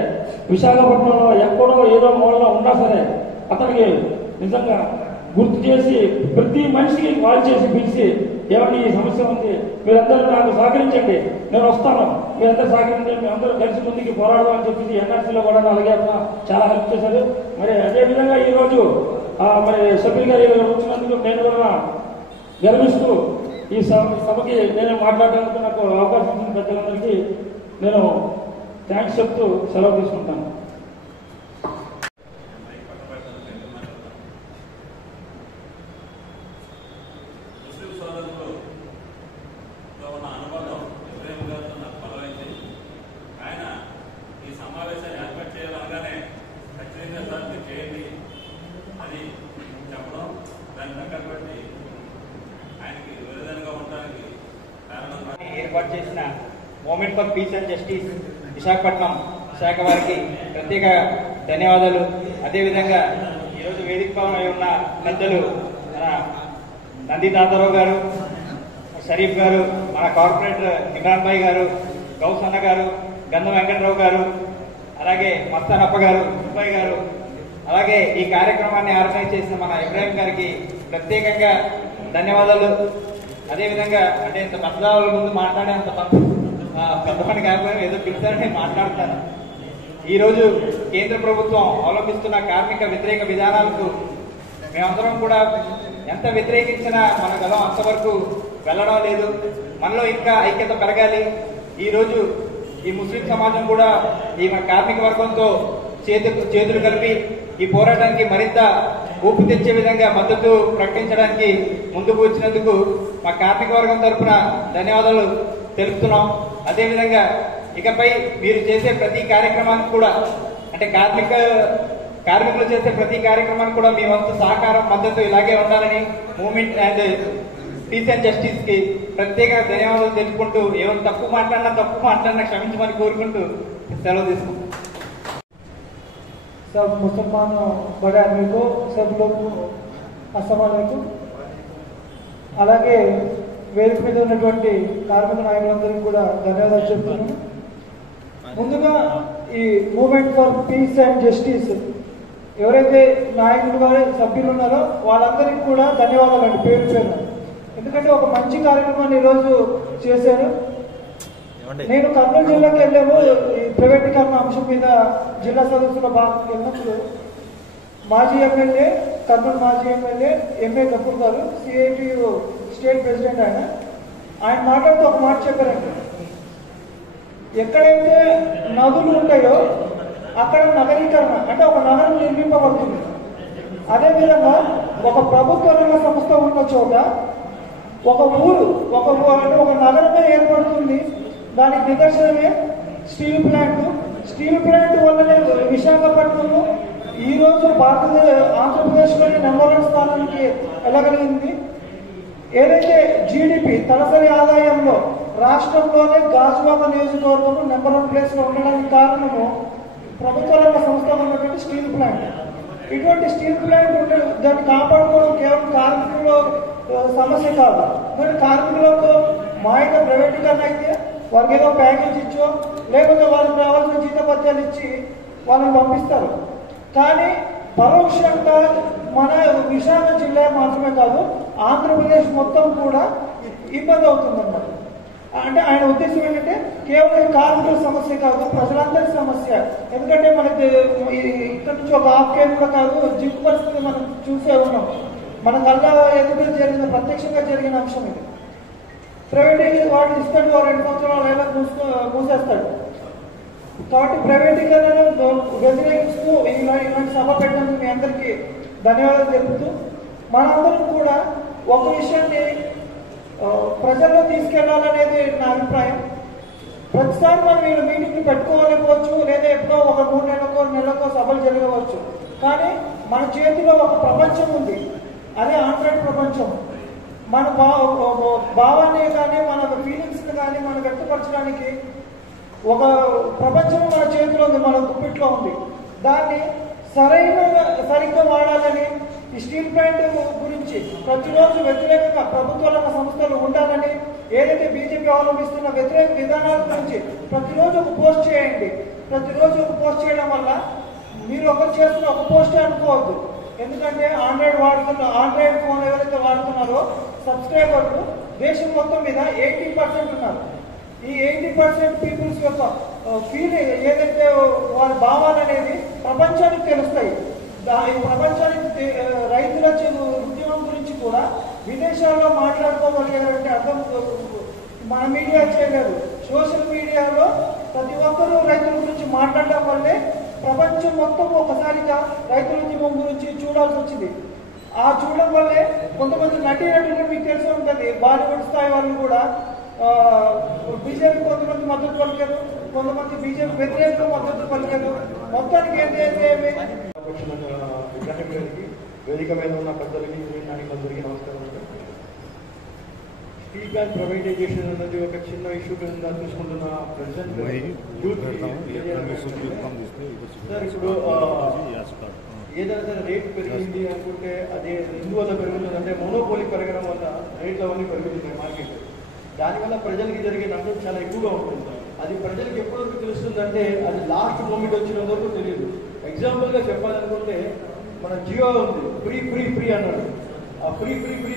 విశాఖపట్నంలో ఎక్కడో ఏదో మూలలో ఉన్నా సరే అతనికి నిజంగా గుర్తు చేసి ప్రతి మనిషికి కాల్ చేసి పిలిచి ఏమంటే ఈ సమస్య ఉంది, మీరందరూ నాకు సహకరించండి, నేను వస్తాను, మీరందరూ సహకరించండి, మేమందరూ కలిసి ముందుకి పోరాడదాం అని చెప్పేసి ఎన్ఆర్సీలో కూడా అలాగే చాలా హెల్ప్ చేశారు. మరి అదేవిధంగా ఈరోజు మరి షబ్బీర్ గారు వచ్చినందుకు నేను కూడా గర్విస్తూ ఈ సభకి నేను మాట్లాడడానికి నాకు అవకాశం ఇచ్చిన పెద్దలందరికీ నేను థ్యాంక్స్ చెప్తూ సెలవు తీసుకుంటాను. ఏర్పాటు చేసిన movement for peace and justice Visakhapatnam శాఖ వారికి ప్రత్యేక ధన్యవాదాలు. అదేవిధంగా ఈరోజు వేదిక పవనై ఉన్న పెద్దలు మన నంది తాతారావు గారు, షరీఫ్ గారు, మన కార్పొరేటర్ ఇమ్రాన్ భాయ్ గారు, గౌసన్న గారు, గంధం వెంకటరావు గారు, అలాగే మస్తానప్ప గారు, సుబ్బాయి గారు, అలాగే ఈ కార్యక్రమాన్ని ఆర్గనైజ్ చేసిన మన ఇబ్రాహిం గారికి ప్రత్యేకంగా ధన్యవాదాలు. అదేవిధంగా అంటే ఇంత పెద్దవాళ్ళ ముందు మాట్లాడేంత పెద్దవాడిని కాకపోయినా ఏదో పిలిచారని మాట్లాడతాను. ఈరోజు కేంద్ర ప్రభుత్వం అవలంబిస్తున్న కార్మిక వ్యతిరేక విధానాలకు మేమందరం కూడా ఎంత వ్యతిరేకించినా మన గలం అంతవరకు వెళ్ళడం లేదు. మనలో ఇంకా ఐక్యత పెరగాలి. ఈరోజు ఈ ముస్లిం సమాజం కూడా ఈ మన కార్మిక వర్గంతో చేతులు కలిపి ఈ పోరాటానికి మరింత ఊపు తెచ్చే విధంగా మద్దతు ప్రకటించడానికి ముందుకు వచ్చినందుకు మా కార్మిక వర్గం తరఫున ధన్యవాదాలు తెలుపుతున్నాం. అదేవిధంగా ఇకపై మీరు చేసే ప్రతి కార్యక్రమానికి కూడా అంటే కార్మికులు చేసే ప్రతి కార్యక్రమానికి కూడా మీ వంతు సహకారం మద్దతు ఇలాగే ఉండాలని movement and peace and justice కి ప్రత్యేక ధన్యవాదాలు తెలుపుకుంటూ ఏమైనా తప్పు మాట్లాడినా క్షమించమని కోరుకుంటూ సెలవు తీసుకుంటాం. सब मुसलमान बड़े आदमी को सब लोग अस्सलाम वालेकुम. అలాగే వేదిక మీద ఉన్నటువంటి కార్మిక నాయకులందరికీ కూడా ధన్యవాదాలు చెప్తున్నాను. ముందుగా ఈ movement for peace and justice ఎవరైతే నాయకులు గారు సభ్యులు ఉన్నారో వాళ్ళందరికీ కూడా ధన్యవాదాలు అండి పేరు పేరు. ఎందుకంటే ఒక మంచి కార్యక్రమాన్ని ఈరోజు చేశారు. నేను కర్నూలు జిల్లాకి వెళ్ళాము ఈ ప్రైవేటీకరణ అంశం మీద జిల్లా సదస్సులో భాగంగా వెళ్ళినప్పుడు మాజీ ఎమ్మెల్యే కర్నూలు మాజీ ఎమ్మెల్యే ఎంఏ కపూర్ గారు సిఐటియు స్టేట్ ప్రెసిడెంట్ ఆయన మాట్లాడుతూ ఒక మాట చెప్పారండి. ఎక్కడైతే నదులు ఉంటాయో అక్కడ నగరీకరణ అంటే ఒక నగరం నిర్మింపబడుతుంది. అదేవిధంగా ఒక ప్రభుత్వ రంగ సంస్థ ఉన్న చోట ఒక ఊరు అంటే ఒక నగరమే ఏర్పడుతుంది. దానికి నిదర్శనమే స్టీల్ ప్లాంట్. స్టీల్ ప్లాంట్ వల్లనే విశాఖపట్నము ఈరోజు ఆంధ్రప్రదేశ్లోని నెంబర్ 1 స్థానానికి వెళ్ళగలిగింది. ఏదైతే జీడిపి తలసరి ఆదాయంలో రాష్ట్రంలోనే గాజువాక నియోజకవర్గం నెంబర్ 1 ప్లేస్లో ఉండడానికి కారణము ప్రభుత్వ రంగ సంస్థ ఉన్నటువంటి స్టీల్ ప్లాంట్. ఇటువంటి స్టీల్ ప్లాంట్ దాన్ని కాపాడుకోవడం కేవలం కార్మికుల సమస్య కాదు. మరి కార్మికులకు మాయక ప్రైవేటీకరణ అయితే వారికి ఏదో ప్యాకేజ్ ఇచ్చో లేకపోతే వాళ్ళకి రావాల్సిన జీతభత్యాలు ఇచ్చి వాళ్ళని పంపిస్తారు. కానీ పరోక్షంగా మన విశాఖ జిల్లా మాత్రమే కాదు ఆంధ్రప్రదేశ్ మొత్తం కూడా ఇబ్బంది అవుతుందన్నమాట. అంటే ఆయన ఉద్దేశం ఏంటంటే కేవలం కార్మికుల సమస్య కాదు, ప్రజలందరి సమస్య. ఎందుకంటే మనకి ఇక్కడ నుంచి ఒక ఆఫ్కేర్ కూడా కాదు, జింక్ పరిస్థితి మనం చూసే ఉన్నాం. మన కళ్ళ ఎదుట జరిగిన ప్రత్యక్షంగా జరిగిన అంశం ఇది. ప్రైవేటీకరణ వాడు ఇస్తాడు 2 సంవత్సరాలు మూసేస్తాడు. కాబట్టి ప్రైవేటీకరణను వ్యతిరేకిస్తూ ఇలాంటి సభ పెట్టినందుకు మీ అందరికీ ధన్యవాదాలు తెలుపుతూ మనందరం కూడా ఒక విషయాన్ని ప్రజల్లో తీసుకెళ్లాలనేది నా అభిప్రాయం. ప్రతిసారి మనం వీళ్ళు మీటింగ్లు పెట్టుకోలేకపోవచ్చు, లేదా ఎప్పుడో ఒక 3 నెలలకో సభలు జరగవచ్చు. కానీ మన చేతిలో ఒక ప్రపంచం ఉంది, అదే ఆండ్రాయిడ్ ప్రపంచం. మన భావాన్ని కానీ మన ఫీలింగ్స్ని కానీ మనం వ్యక్తపరచడానికి ఒక ప్రపంచం మన చేతిలో ఉంది, మన గుప్పిట్లో ఉంది. దాన్ని సరిగ్గా వాడాలని ఈ స్టీల్ ప్లాంట్ గురించి ప్రతిరోజు వ్యతిరేకంగా ప్రభుత్వ రంగ సంస్థలు ఉండాలని ఏదైతే బీజేపీ అవలంబిస్తున్న వ్యతిరేక విధానాల గురించి ప్రతిరోజు ఒక పోస్ట్ చేయండి. ప్రతిరోజు ఒక పోస్ట్ చేయడం వల్ల మీరు ఒకరు చేస్తున్న ఒక పోస్టే అనుకోవద్దు. ఎందుకంటే ఆండ్రాయిడ్ ఫోన్ ఎవరైతే వాడుతున్నారో సబ్స్క్రైబర్లు దేశం మొత్తం మీద 80% ఉన్నారు. ఈ 80% పీపుల్స్ యొక్క ఫీలింగ్ ఏదైతే వారి భావాలు అనేది ప్రపంచానికి తెలుస్తాయి. ఈ ప్రపంచానికి రైతుల ఉద్యమం గురించి కూడా విదేశాల్లో మాట్లాడుకోగలిగారంటే అర్థం మన మీడియా చేయలేదు. సోషల్ మీడియాలో ప్రతి ఒక్కరూ రైతుల గురించి మాట్లాడడం వల్లే ప్రపంచం మొత్తం ఒకసారిగా రైతుల ఉద్యమం గురించి చూడాల్సి వచ్చింది. ఆ చూడడం వల్లే కొంతమంది నటీనటులు మీకు తెలిసి ఉంటుంది, బాలీవుడ్ స్థాయి వాళ్ళు కూడా బీజేపీ కొంతమంది మద్దతు పలికారు, కొంతమంది బీజేపీ వ్యతిరేక మద్దతు పలికారు. మొత్తానికి ఏంటంటే వేదిక మీద ఉన్న పెద్దలకి నాయకులందరికీ నమస్కారం. స్టీల్ ప్లాంట్ ప్రైవేటైజేషన్ అన్నది ఒక చిన్న ఇష్యూ కింద తీసుకుంటున్న ప్రెసిడెంట్ సార్ ఇప్పుడు ఏదైనా సరే రేట్ పెరిగింది అనుకుంటే అది ఎందువల్ల పెరుగుతుంది అంటే మోనోపోలీ పెరగడం వల్ల రేట్లు అవన్నీ పెరుగుతున్నాయి మార్కెట్. దానివల్ల ప్రజలకి జరిగే నష్టం చాలా ఎక్కువగా ఉంటుంది. అది ప్రజలకు ఎప్పటివరకు తెలుస్తుందంటే అది లాస్ట్ మూమెంట్ వచ్చినంత వరకు తెలియదు. ఎగ్జాంపుల్గా చెప్పాలనుకుంటే మన జియో ఉంది, ఫ్రీ అన్నాడు. ఆ ఫ్రీ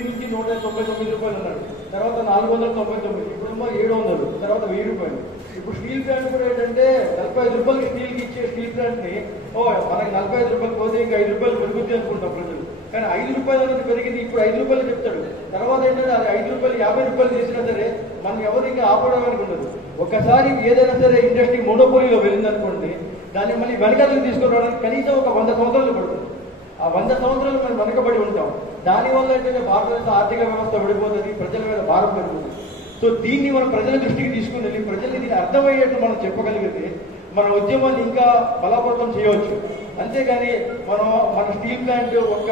నుంచి 199 రూపాయలు అన్నాడు. తర్వాత 499, ఇప్పుడేమో 700, తర్వాత 1000 రూపాయలు. ఇప్పుడు స్టీల్ ప్లాంట్ కూడా ఏంటంటే 45 రూపాయలకి స్టీల్కి ఇచ్చే స్టీల్ ప్లాంట్ని మనకి 45 రూపాయలు పోతే ఇంకా 5 రూపాయలు పెరుగుద్ది అనుకుంటాం ప్రజలు. కానీ 5 రూపాయలు అనేది పెరిగింది, ఇప్పుడు 5 రూపాయలు చెప్తాడు. తర్వాత ఏంటంటే అది 5 రూపాయలు 50 రూపాయలు చేసినా సరే మనం ఎవరు ఇంకా ఆపడానికి ఉండదు. ఒకసారి ఏదైనా సరే ఇండస్ట్రీ మోనోపోలీలో వెళ్ళిందనుకోండి, దాన్ని మళ్ళీ వెనకాలకు తీసుకురావడానికి కనీసం ఒక 100 సంవత్సరాలు పడుతుంది. ఆ 100 సంవత్సరాలు మనం వెనకబడి ఉంటాం. దానివల్ల ఏంటంటే భారతదేశ ఆర్థిక వ్యవస్థ పడిపోతుంది, ప్రజల మీద భారం పెరుగుతుంది. సో దీన్ని మనం ప్రజల దృష్టికి తీసుకుని వెళ్ళి ప్రజల్ని దీన్ని అర్థమయ్యేట్టు మనం చెప్పగలిగితే మన ఉద్యమాన్ని ఇంకా బలోపేతం చేయవచ్చు. అంతేగాని మన స్టీల్ ప్లాంట్ ఒక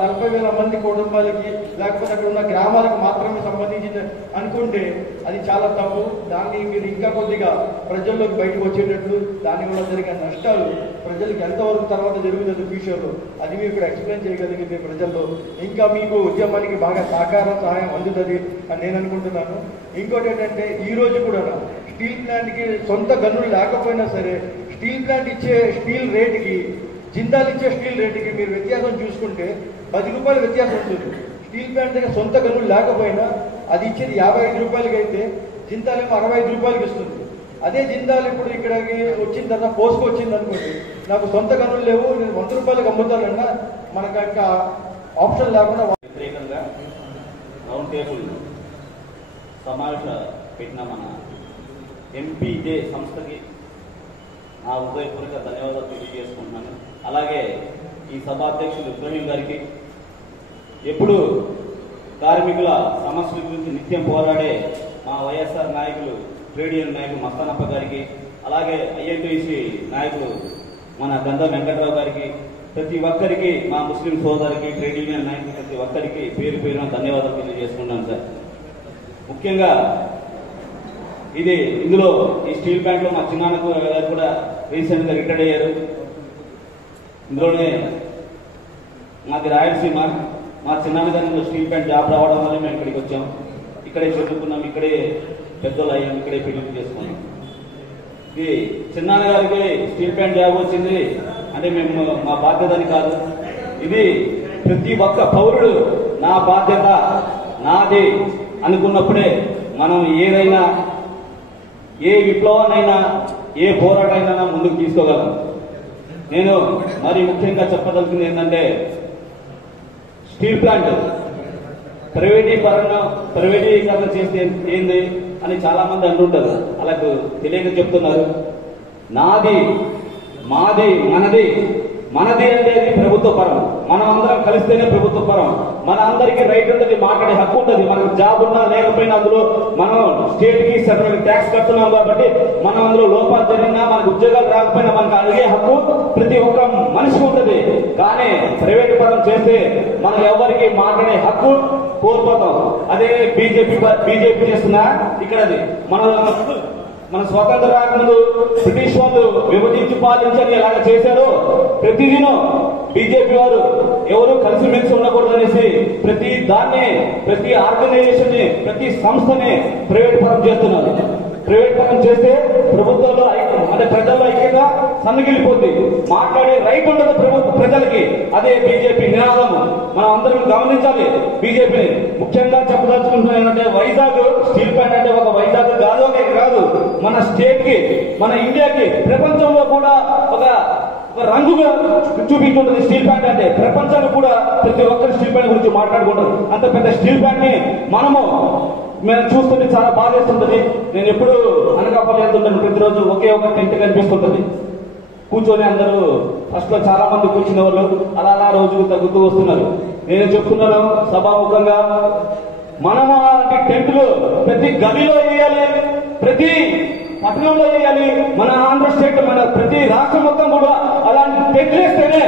40,000 మంది కుటుంబాలకి లేకపోతే అక్కడ ఉన్న గ్రామాలకు మాత్రమే సంబంధించింది అనుకుంటే అది చాలా తప్పు. దాన్ని మీరు ఇంకా కొద్దిగా ప్రజల్లోకి బయటకు వచ్చేటట్లు దానివల్ల జరిగే నష్టాలు ప్రజలకు ఎంతవరకు తర్వాత జరుగుతుంది ఫ్యూచర్లో అది మీరు ఇక్కడ ఎక్స్ప్లెయిన్ చేయగలిగితే ప్రజల్లో ఇంకా మీకు ఉద్యమానికి బాగా సహాయం అందుతుంది అని నేను అనుకుంటున్నాను. ఇంకోటి ఏంటంటే ఈ రోజు కూడా స్టీల్ ప్లాంట్కి సొంత గనులు లేకపోయినా సరే స్టీల్ ప్లాంట్ ఇచ్చే స్టీల్ రేటుకి జిందాల్ ఇచ్చే స్టీల్ రేటుకి మీరు వ్యత్యాసం చూసుకుంటే 10 రూపాయల వ్యత్యాసం ఉంటుంది. స్టీల్ ప్లాంట్ దగ్గర సొంత గనులు లేకపోయినా అది ఇచ్చేది 55 రూపాయలకి అయితే జిందాల్ ఏమో 65 రూపాయలకి ఇస్తుంది. అదే జిందాల్ ఇప్పుడు ఇక్కడికి వచ్చిన తర్వాత పోస్కో వచ్చింది అనుకోండి, నాకు సొంత గనులు లేవు నేను 100 రూపాయలకి అమ్ముతానన్నా మనకు ఇంకా ఆప్షన్ లేకుండా వ్యతిరేకంగా రౌండ్ టేబుల్ సమావేశం పెట్టిన మన ఎంపీజే సంస్థకి నా హృదయపూర్వక ధన్యవాదాలు తెలియజేసుకుంటున్నాను. అలాగే ఈ సభాధ్యక్షులు ఇబ్రహీం గారికి ఎప్పుడు కార్మికుల సమస్యల గురించి నిత్యం పోరాడే మా వైఎస్ఆర్ నాయకులు ట్రేడ్ యూనియన్ నాయకులు మస్తానప్ప గారికి, అలాగే ఐఎన్టీసీ నాయకులు మన గంధ వెంకట్రావు గారికి, ప్రతి ఒక్కరికి మా ముస్లిం సోదరికి ట్రేడ్ యూనియన్ నాయకులు ప్రతి ఒక్కరికి పేరు పేరున ధన్యవాదాలు తెలియజేసుకున్నాను సార్. ముఖ్యంగా ఇందులో ఈ స్టీల్ ప్లాంట్ లో మా చిన్నాన్నకు గారు కూడా రీసెంట్ గా రిటైర్డ్ అయ్యారు. ఇందులోనే మాది రాయలసీమ, మా చిన్నాన్న గారి స్టీల్ ప్లాంట్ జాబ్ రావడం వల్ల మేము ఇక్కడికి వచ్చాం. ఇక్కడే చదువుకున్నాం, ఇక్కడే పెద్దలు అయ్యాం, ఇక్కడే పెళ్లి చేసుకున్నాం. ఇది చిన్నాన్న గారికి స్టీల్ ప్లాంట్ జాబ్ వచ్చింది అంటే మేము మా బాధ్యత అని కాదు. ఇది ప్రతి ఒక్క పౌరుడు నా బాధ్యత నాది అనుకున్నప్పుడే మనం ఏదైనా ఏ విప్లవాన్నైనా ఏ పోరాటైనా ముందుకు తీసుకోగలం. నేను మరి ముఖ్యంగా చెప్పదలుచుకుంది ఏంటంటే స్టీల్ ప్లాంట్ ప్రైవేటీకరణ చేస్తే ఏంది అని చాలా మంది అంటుంటారు. అలాగే తెలియక చెప్తున్నారు. నాది మాది మనది అంటే ప్రభుత్వ పరం. మనం అందరం కలిస్తేనే ప్రభుత్వ పరం. మన అందరికీ రైట్ ఉంటుంది, మాట్లాడే హక్కు ఉంటుంది. మనకు జాబ్ ఉన్నా లేకపోయినా అందులో మనం స్టేట్ కి సెంట్రల్ ట్యాక్స్ కడుతున్నాం కాబట్టి మనం అందులో లోపాలు జరిగినా మనకు ఉద్యోగాలు రాకపోయినా మనకు అడిగే హక్కు ప్రతి ఒక్క మనిషికి ఉంటుంది. కానీ ప్రైవేట్ పరం చేస్తే మనం ఎవరికి మాట్లాడే హక్కు కోల్పోతాం. అదే బీజేపీ చేస్తున్నా ఇక్కడది మన స్వాతంత్ర రాకముందు బ్రిటిష్ వాళ్ళు విభజించి పాలించని ఎలాగ చేశారో ప్రతిదినం బీజేపీ వారు ఎవరు కలిసిమెలిసి ఉండకూడదు అనేసి ప్రతి దాన్ని ప్రతి ఆర్గనైజేషన్ ని ప్రతి సంస్థని ప్రైవేట్ పరం చేస్తున్నారు. ప్రైవేట్ పరం చేస్తే ప్రభుత్వంలో అంటే ప్రజల్లో ఐక్యంగా సన్నగిలిపోతుంది. మాట్లాడే రైట్ ఉండదు ప్రజలకి. అదే బీజేపీ నినాదం. మనం అందరం గమనించాలి. బీజేపీని ముఖ్యంగా చెప్పదలుచుకుంటున్నానంటే వైజాగ్ స్టీల్ ప్లాంట్ అంటే ఒక వైజాగ్ కాదు, మన స్టేట్ కి మన ఇండియాకి ప్రపంచంలో కూడా ఒక రంగుగా చూపించుంటుంది స్టీల్ ప్లాంట్ అంటే. ప్రపంచంలో కూడా ప్రతి ఒక్కరు స్టీల్ ప్లాంట్ గురించి మాట్లాడుకుంటారు. అంత పెద్ద స్టీల్ ప్లాంట్ ని మేము చూస్తుంటే చాలా బాధేస్తుంటది. నేను ఎప్పుడు అనకాపల్లి వెళ్తుంటాను, ప్రతిరోజు ఒకే ఒక టెంట్ కనిపిస్తుంటది. కూర్చొని అందరూ ఫస్ట్ లో చాలా మంది కూర్చునే వాళ్ళు అలా రోజుకు తగ్గుతూ వస్తున్నారు. నేను చెప్తున్నాను సభాముఖంగా, మనం అలాంటి టెంట్లు ప్రతి గదిలో వేయాలి, ప్రతి పట్టణంలో వేయాలి. మన ఆంధ్ర స్టేట్ మన ప్రతి రాష్ట్రం మొత్తం కూడా అలాంటి టెంట్లు వేస్తేనే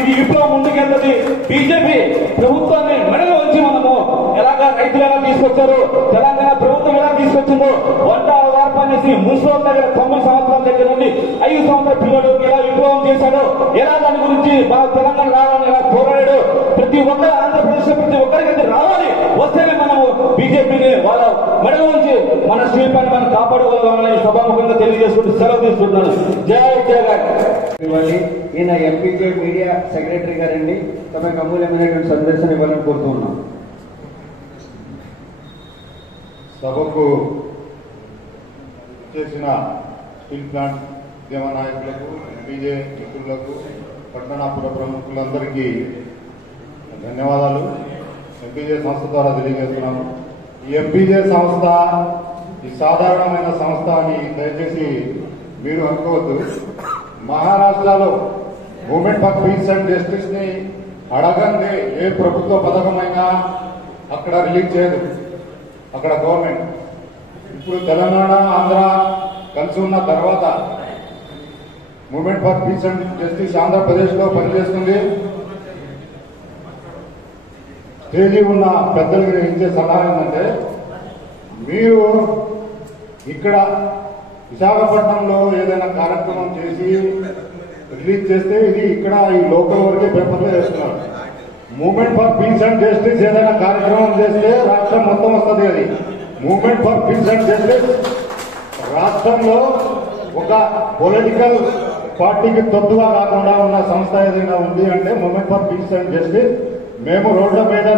ఇది విప్లవం ముందుకెళ్తుంది. బీజేపీ ప్రభుత్వాన్ని మెడలో వచ్చి మనము ఎలాగా రైతులు ఎలా తీసుకొచ్చారు, తెలంగాణ ప్రభుత్వం ఎలా తీసుకొచ్చిందో, వంట వార్పు అనేసి మున్సిపల్ దగ్గర 9 సంవత్సరాల దగ్గర నుండి 5 సంవత్సరాల పిల్లలు ఎలా విప్లవం చేశాడో, ఎలా దాని గురించి మన తెలంగాణ రావాలని ఎలా పోరాడాడు, ప్రతి ఒక్క ఆంధ్రప్రదేశ్ ప్రతి ఒక్కరికి రావాలి. వస్తేనే మనము బీజేపీని వాళ్ళ మెడలో నుంచి మన స్టీల్ ప్లాంట్ మనం కాపాడుకోవాలని సభాముఖంగా తెలియజేసుకుంటూ సెలవు తీసుకుంటున్నాను. జై జగన్. ఈయన ఎంపీజే మీడియా సెక్రటరీ గారండి. తమకు అమూల్యమైనటువంటి సందేశం ఇవ్వాలని కోరుతూ ఉన్నాం. సభకు చేసిన స్టీల్ ప్లాంట్ ఉద్యమ నాయకులకు, ఎంపీజే మిత్రులకు, పట్టణాపుర ప్రముఖులందరికీ ధన్యవాదాలు ఎంపీజే సంస్థ ద్వారా తెలియజేస్తున్నాను. ఈ ఎంపీజే సంస్థ ఈ సాధారణమైన సంస్థ అని దయచేసి మీరు అనుకోవద్దు. మహారాష్ట్రలో movement for peace and justice ని అడగండి ఏ ప్రభుత్వ పథకమైనా అక్కడ రిలీజ్ చేయదు అక్కడ గవర్నమెంట్. ఇప్పుడు తెలంగాణ ఆంధ్ర కలిసి ఉన్న తర్వాత movement for peace and justice ఆంధ్రప్రదేశ్లో పనిచేస్తుంది. స్టేజీ ఉన్న పెద్దలకి నేను ఇచ్చే సలహా ఏంటంటే, మీరు ఇక్కడ విశాఖపట్నంలో ఏదైనా కార్యక్రమం చేసి రిలీజ్ చేస్తే ఇది ఇక్కడ ఈ లోకల్ వరకే పేపర్లో వేస్తున్నారు. Movement for peace and justice ఏదైనా కార్యక్రమం చేస్తే రాష్ట్రం మొత్తం వస్తుంది. అది movement for peace and justice రాష్ట్రంలో ఒక పొలిటికల్ పార్టీకి తొత్తుగా కాకుండా ఉన్న సంస్థ ఏదైనా ఉంది అంటే movement for peace and justice. మేము రోడ్ల మీద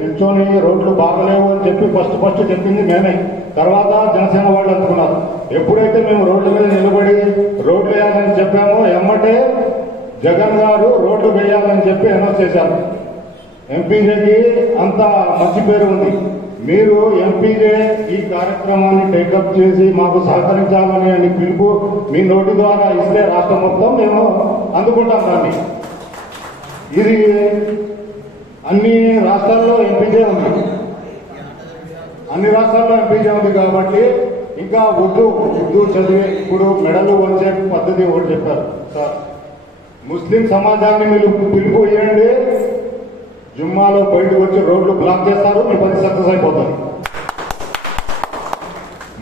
నిల్చొని రోడ్లు బాగలేవు అని చెప్పి ఫస్ట్ చెప్పింది మేమే. తర్వాత జనసేన వాళ్ళు అనుకున్నారు. ఎప్పుడైతే మేము రోడ్ల మీద నిలబడి రోడ్లు వేయాలని చెప్పామో ఎమ్మటే జగన్ గారు రోడ్లు వేయాలని చెప్పి అనౌన్స్ చేశారు. ఎంపీజేకి అంత మంచి పేరు ఉంది. మీరు ఎంపీజే ఈ కార్యక్రమాన్ని టేకప్ చేసి మాకు సహకరించాలని అని పిలుపు మీ నోటి ద్వారా ఇస్తే రాష్ట్రం మొత్తం మేము అందుకుంటాం. దాన్ని ఇది అన్ని రాష్ట్రాల్లో ఎంపీజే ఉంది. అన్ని రాష్ట్రాల్లో ఎంపీజే ఉంది కాబట్టి ఇంకా ఉర్దూ చదివే ఇప్పుడు మెడలు వచ్చే పద్ధతి ఒకటి చెప్పారు సార్. ముస్లిం సమాజాన్ని మీరు పిలుపు ఇవ్వండి, జుమ్మాలో బయటకు వచ్చి రోడ్లు బ్లాక్ చేస్తారు, మీ పని సక్సెస్ అయిపోతుంది.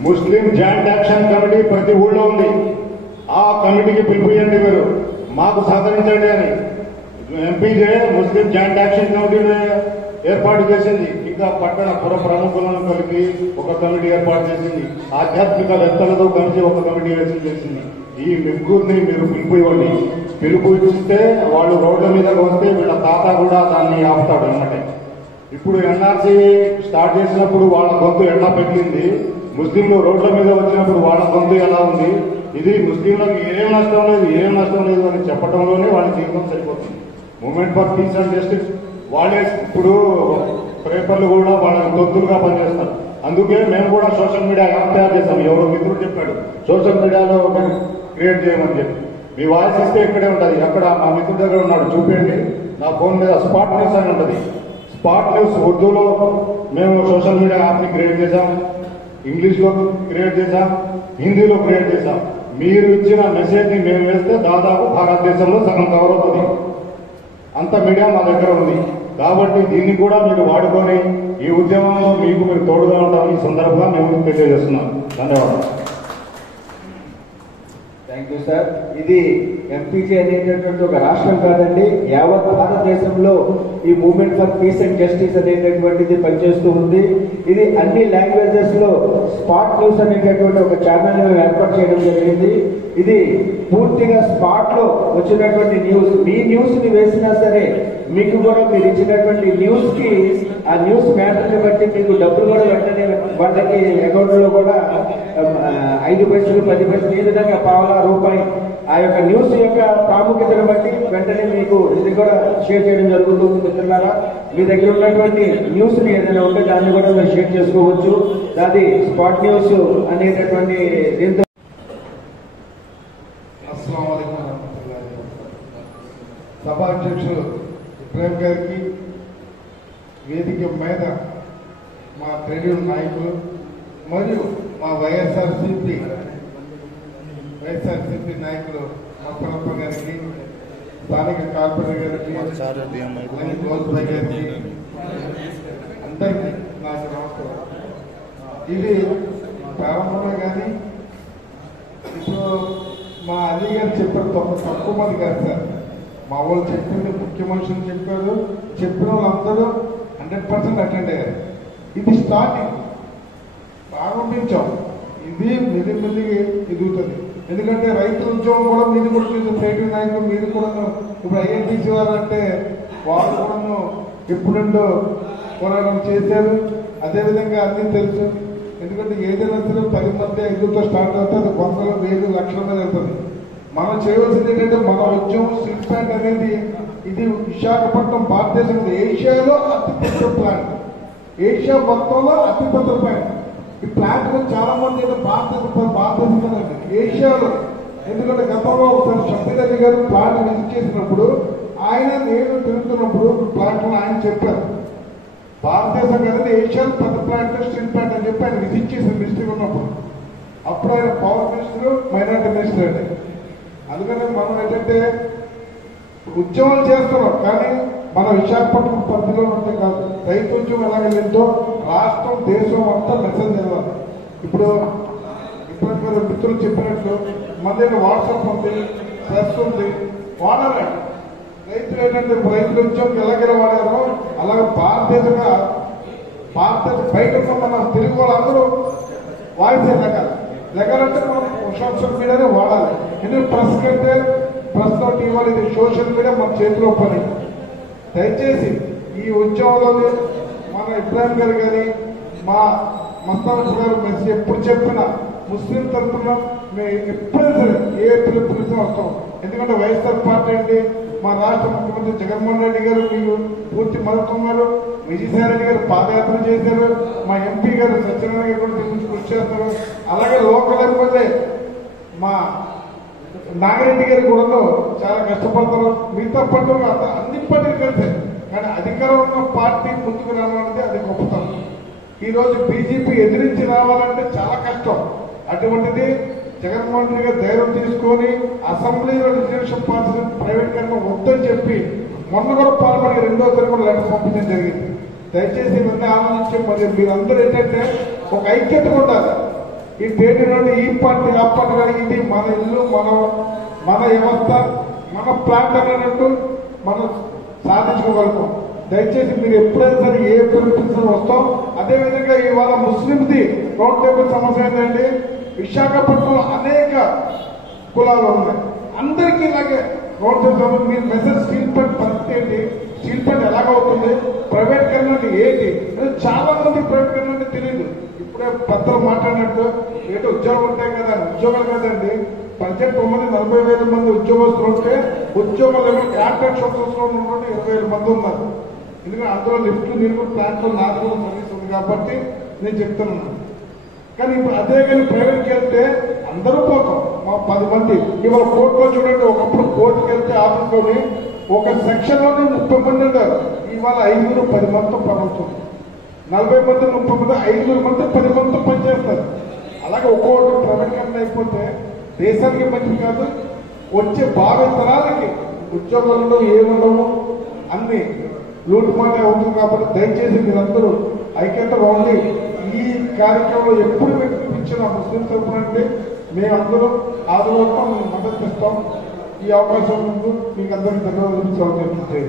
ముస్లిం జాయింట్ యాక్షన్ కమిటీ ప్రతి ఊళ్ళో ఉంది. ఆ కమిటీకి పిలుపు ఇవ్వండి, మీరు మాకు సహకరించండి అని. ఎంపీజే ముస్లిం జాయింట్ యాక్షన్ కమిటీని ఏర్పాటు చేసింది. ఇంకా పట్టణ పుర ప్రముఖులను కలిపి ఒక కమిటీ ఏర్పాటు చేసింది. ఆధ్యాత్మికవేత్తలతో కలిసి ఒక కమిటీ చేసింది. ఈ ముగ్గురిని మీరు పిలుపు ఇవ్వండి. పిలుపు ఇస్తే వాళ్ళు రోడ్ల మీదకి వస్తే వీళ్ళ తాత కూడా దాన్ని ఆపుతాడు అన్నమాట. ఇప్పుడు ఎన్ఆర్సీ స్టార్ట్ చేసినప్పుడు వాళ్ళ గొంతు ఎట్లా పెట్టింది, ముస్లింలు రోడ్ల మీద వచ్చినప్పుడు వాళ్ళ గొంతు ఎలా ఉంది, ఇది ముస్లింలకు ఏం నష్టం లేదు అని చెప్పడంలోనే వాళ్ళ జీవితం సరిపోతుంది. Movement for peace and justice వాళ్ళే ఇప్పుడు పేపర్లు కూడా వాళ్ళకి తొత్తులుగా పనిచేస్తారు. అందుకే మేము కూడా సోషల్ మీడియా యాప్ తయారు చేస్తాం. ఎవరో మిత్రుడు చెప్పాడు సోషల్ మీడియాలో క్రియేట్ చేయమని చెప్పి. మీ వాయిస్ ఇస్తే ఇక్కడే ఉంటుంది. అక్కడ మా మిత్రుడి దగ్గర ఉన్నాడు, చూపించండి. నా ఫోన్ మీద స్పాట్ న్యూస్ అని ఉంటుంది. స్పాట్ న్యూస్ ఉర్దూలో మేము సోషల్ మీడియా యాప్ని క్రియేట్ చేశాం, ఇంగ్లీష్లో క్రియేట్ చేశాం, హిందీలో క్రియేట్ చేశాం. మీరు ఇచ్చిన మెసేజ్ని మేము వేస్తే దాదాపు భారతదేశంలో సగం కవర్ అవుతుంది. అంత మీడియా మా దగ్గర ఉంది. కాబట్టి దీన్ని కూడా మీరు వాడుకొని ఈ ఉద్యమంలో మీరు తోడుగా ఉంటామని ఈ సందర్భంగా మేము తెలియజేస్తున్నాం. ధన్యవాదాలు. Thank you sir. ఇది ఎంపీజే అనేటటువంటి ఒక రాష్ట్రం కాదండి, యావత్ భారతదేశంలో ఈ movement for peace and justice అనేటటువంటిది పనిచేస్తూ ఉంది. ఇది అన్ని లాంగ్వేజెస్ లో స్పాట్ న్యూస్ అనేటటువంటి ఒక ఛానల్ మేము ఏర్పాటు చేయడం జరిగింది. ఇది పూర్తిగా స్పాట్ లో వచ్చినటువంటి న్యూస్, మీ న్యూస్ ని వేసినా సరే మీకు కూడా మీరు ఇచ్చినటువంటి న్యూస్ కి ఆ న్యూస్ మ్యాటర్ ని బట్టి మీకు డబ్బులు కూడా వెంటనే వాళ్ళకి అకౌంట్ లో కూడా 5 పైసలు 10 పైసలు ఈ విధంగా పావలా రూపాయి ఆ యొక్క న్యూస్ యొక్క ప్రాముఖ్యతను బట్టి వెంటనే మీకు ఇది కూడా షేర్ చేయడం జరుగుతుంది. మిత్రులారా, మీ దగ్గర ఉన్నటువంటి న్యూస్ ని ఏదైనా ఉంటే దాన్ని కూడా మీరు షేర్ చేసుకోవచ్చు. అది స్పాట్ న్యూస్ అనేటటువంటి దీంతో సభాధ్యక్షులు ఇబ్రాహిం గారికి, వేదిక మీద మా ట్రేడ్ యూనియన్ నాయకులు మరియు మా వైఎస్ఆర్సీపీ నాయకులు అప్పనప్ప గారికి, స్థానిక కార్పొరేటర్ గారికి, గోల్బాయ్ గారికి అందరికీ నాకు నమస్కారం. ఇది ప్రారంభమే కానీ ఇప్పుడు మా అలీ గారు చెప్పారు తక్కువ మంది కాదు సార్. మా వాళ్ళు చెప్పింది ముఖ్య మనుషులు చెప్పారు, చెప్పిన వాళ్ళందరూ 100% అటెండ్ అయ్యారు. ఇది స్టార్టింగ్, ప్రారంభించాం. ఇది మెల్లిమెల్లిగా ఎదుగుతుంది. ఎందుకంటే రైతుల ఉద్యోగం కూడా మీరు కూడా చూసారు, ప్రైవేట్ నాయకులు మీరు కూడా ఇప్పుడు ఐఎన్టీసీ వారు అంటే వాళ్ళు కూడా ఎప్పుడుండో పోరాటం చేశారు. అదేవిధంగా అన్నీ తెలుసు. ఎందుకంటే ఏదైనా సరే 10 మంది 5తో స్టార్ట్ అవుతుంది, 100, 1000, లక్షల మీద వెళ్తుంది. మనం చేయవలసింది ఏంటంటే మన ఉద్యమం స్టీల్ ప్లాంట్ అనేది ఇది విశాఖపట్నం భారతదేశంలో ఏషియాలో అతిపెద్ద ప్లాంట్, ఏషియా మొత్తంలో అతిపెద్ద ప్లాంట్. ఈ ప్లాంట్ లో చాలా మంది భారతదేశం ఏషియాలో. ఎందుకంటే గతంలో ఒకసారి షబ్బీర్ అలీ గారు ప్లాంట్ విజిట్ చేసినప్పుడు నేను తిరుగుతున్నప్పుడు ప్లాంట్ ఆయన చెప్పారు, భారతదేశం కదా ఏషియాలో పెద్ద ప్లాంట్ స్టీల్ ప్లాంట్ అని చెప్పి ఆయన విజిట్ చేసిన మినిస్టర్ ఉన్నప్పుడు. అప్పుడు ఆయన పవర్ మినిస్టర్, మైనార్టీ మినిస్టర్ అండి. అందుకనే మనం ఏంటంటే ఉద్యమాలు చేస్తున్నాం, కానీ మన విశాఖపట్నం పరిధిలో ఉంటే కాదు. రైతు ఉద్యమం ఎలాగెళ్ళిందో రాష్ట్రం దేశం అంతా మెసేజ్ ఇవ్వాలి. ఇప్పుడు మీరు మిత్రులు చెప్పినట్లు మన దగ్గర వాట్సాప్ ఉంది, ప్రెస్ ఉంది, వాడాలి. రైతులు ఏంటంటే రైతుల ఉద్యమం ఎలాగైనా వాడారో అలాగే భారతదేశం బయట మన తెలుగు వాళ్ళందరూ వాయిస్ లెగాలంటే మనం సోషల్ మీడియానే వాడాలి. ఎందుకంటే ప్రెస్ కంటే ప్రెస్ లో టీవీ ఇది సోషల్ మీడియా మన చేతిలో పని. దయచేసి ఈ ఉద్యమంలో మన ఇబ్రాహిం గారు కానీ మా మస్తానప్ప గారు మెసేజ్ ఎప్పుడు చెప్పినా ముస్లిం తరఫున మేము ఎప్పుడైనా సరే ఏ పిలుపునిచ్చినా వస్తాం. ఎందుకంటే వైఎస్ఆర్ పార్టీ అండి, మా రాష్ట్ర ముఖ్యమంత్రి జగన్మోహన్ రెడ్డి గారు మీకు పూర్తి మద్దతు ఉన్నారు. విజయసాయి రెడ్డి గారు పాదయాత్ర చేశారు, మా ఎంపీ గారు సత్యనారాయణ గారు కూడా దీని కృషి చేస్తారు. అలాగే లోకల్ ఎమ్మెల్యే మా నాగిరెడ్డి గారి కూడా చాలా కష్టపడతారు. మిగతా పార్టీలు అన్ని పార్టీలు కలిసే, కానీ అధికారం ఉన్న పార్టీ ముందుకు రావాలంటే అది గొప్పతనం. ఈరోజు బీజేపీ ఎదిరించి రావాలంటే చాలా కష్టం. అటువంటిది జగన్మోహన్ రెడ్డి గారు ధైర్యం తీసుకొని అసెంబ్లీలో రిజర్వేషన్ పాలసీ ప్రైవేటీకరణ వద్దని చెప్పి మొన్న కూడా పాల్పడి రెండోసారి కూడా లెటర్ పంపించడం జరిగింది. దయచేసి ఇవన్నీ ఆలోచించే మరి మీరందరూ ఏంటంటే ఒక ఐక్యత ఉండాలి. ఈ పేరు నుండి ఈ పార్టీ ఆ పార్టీ కానీ ఇది మన ఇల్లు, మన వ్యవస్థ, మన ప్రాంతం అన్నట్టు మనం సాధించుకోగలుగుతాం. దయచేసి మీరు ఎప్పుడైనా సరే ఏ పిలుపునిచ్చినా వస్తాం. అదేవిధంగా ఇవాళ ముస్లింది రౌండ్ టేబుల్ సమస్య ఏంటంటే విశాఖపట్నంలో అనేక కులాలు ఉన్నాయి. అందరికీ ఇలాగే రౌండ్ టేబుల్ మీరు మెసేజ్ స్టీల్ ప్లాంట్ పరిస్థితి ఏంటి, స్టీల్ ప్లాంట్ ఎలాగవుతుంది, ప్రైవేట్ కన్నా ఏంటి, చాలా మంది ప్రైవేట్ కన్నా తెలియదు. ఇప్పుడే పెద్దలు మాట్లాడినట్టు ఏంటో ఉద్యోగాలు ఉంటాయి కదా, ఉద్యోగాలు కదండి. బడ్జెట్ 40,000 మంది ఉద్యోగస్తులు ఉంటే ఉద్యోగాలు కాంట్రాక్ట్ షాప్స్ లో 20,000 మంది ఉన్నారు. ఎందుకంటే అందులో లిఫ్ట్లు నీళ్ళు ప్లాంట్లో నాకు కూడా సర్వీస్ ఉంది కాబట్టి నేను చెప్తున్నాను. కానీ ఇప్పుడు అదే కానీ ప్రైవేట్కి వెళ్తే అందరూ పోతాం. మా 10 మంది ఇవాళ కోర్టులో చూడండి, ఒకప్పుడు కోర్టుకి వెళ్తే ఆఫీస్లోని ఒక సెక్షన్ లోనే 30 మంది ఉంటారు. ఇవాళ 5 10 మందితో పని అవుతుంది. 40 మంది 30 మంది 5 మంది 10 మందితో పనిచేస్తారు. అలాగే ఒక్కొక్కటి ప్రైవేట్ కంపెనీ అయిపోతే దేశానికి మంచిది కాదు, వచ్చే భావి తరాలకి ఉద్యోగాల్లో ఏముండవు, అన్ని లూటుమాట అవుతుంది. కాబట్టి దయచేసి మీరందరూ ఐక్యతగా ఉండి ఈ కార్యక్రమంలో ఎప్పుడు మీకు ఇచ్చిన ముస్లిం తరఫున అంటే మేమందరూ ఆదరవుతాం, మేము మద్దతు ఇస్తాం. ఈ అవకాశం ముందు మీకు అందరికీ ధన్యవాదాలు.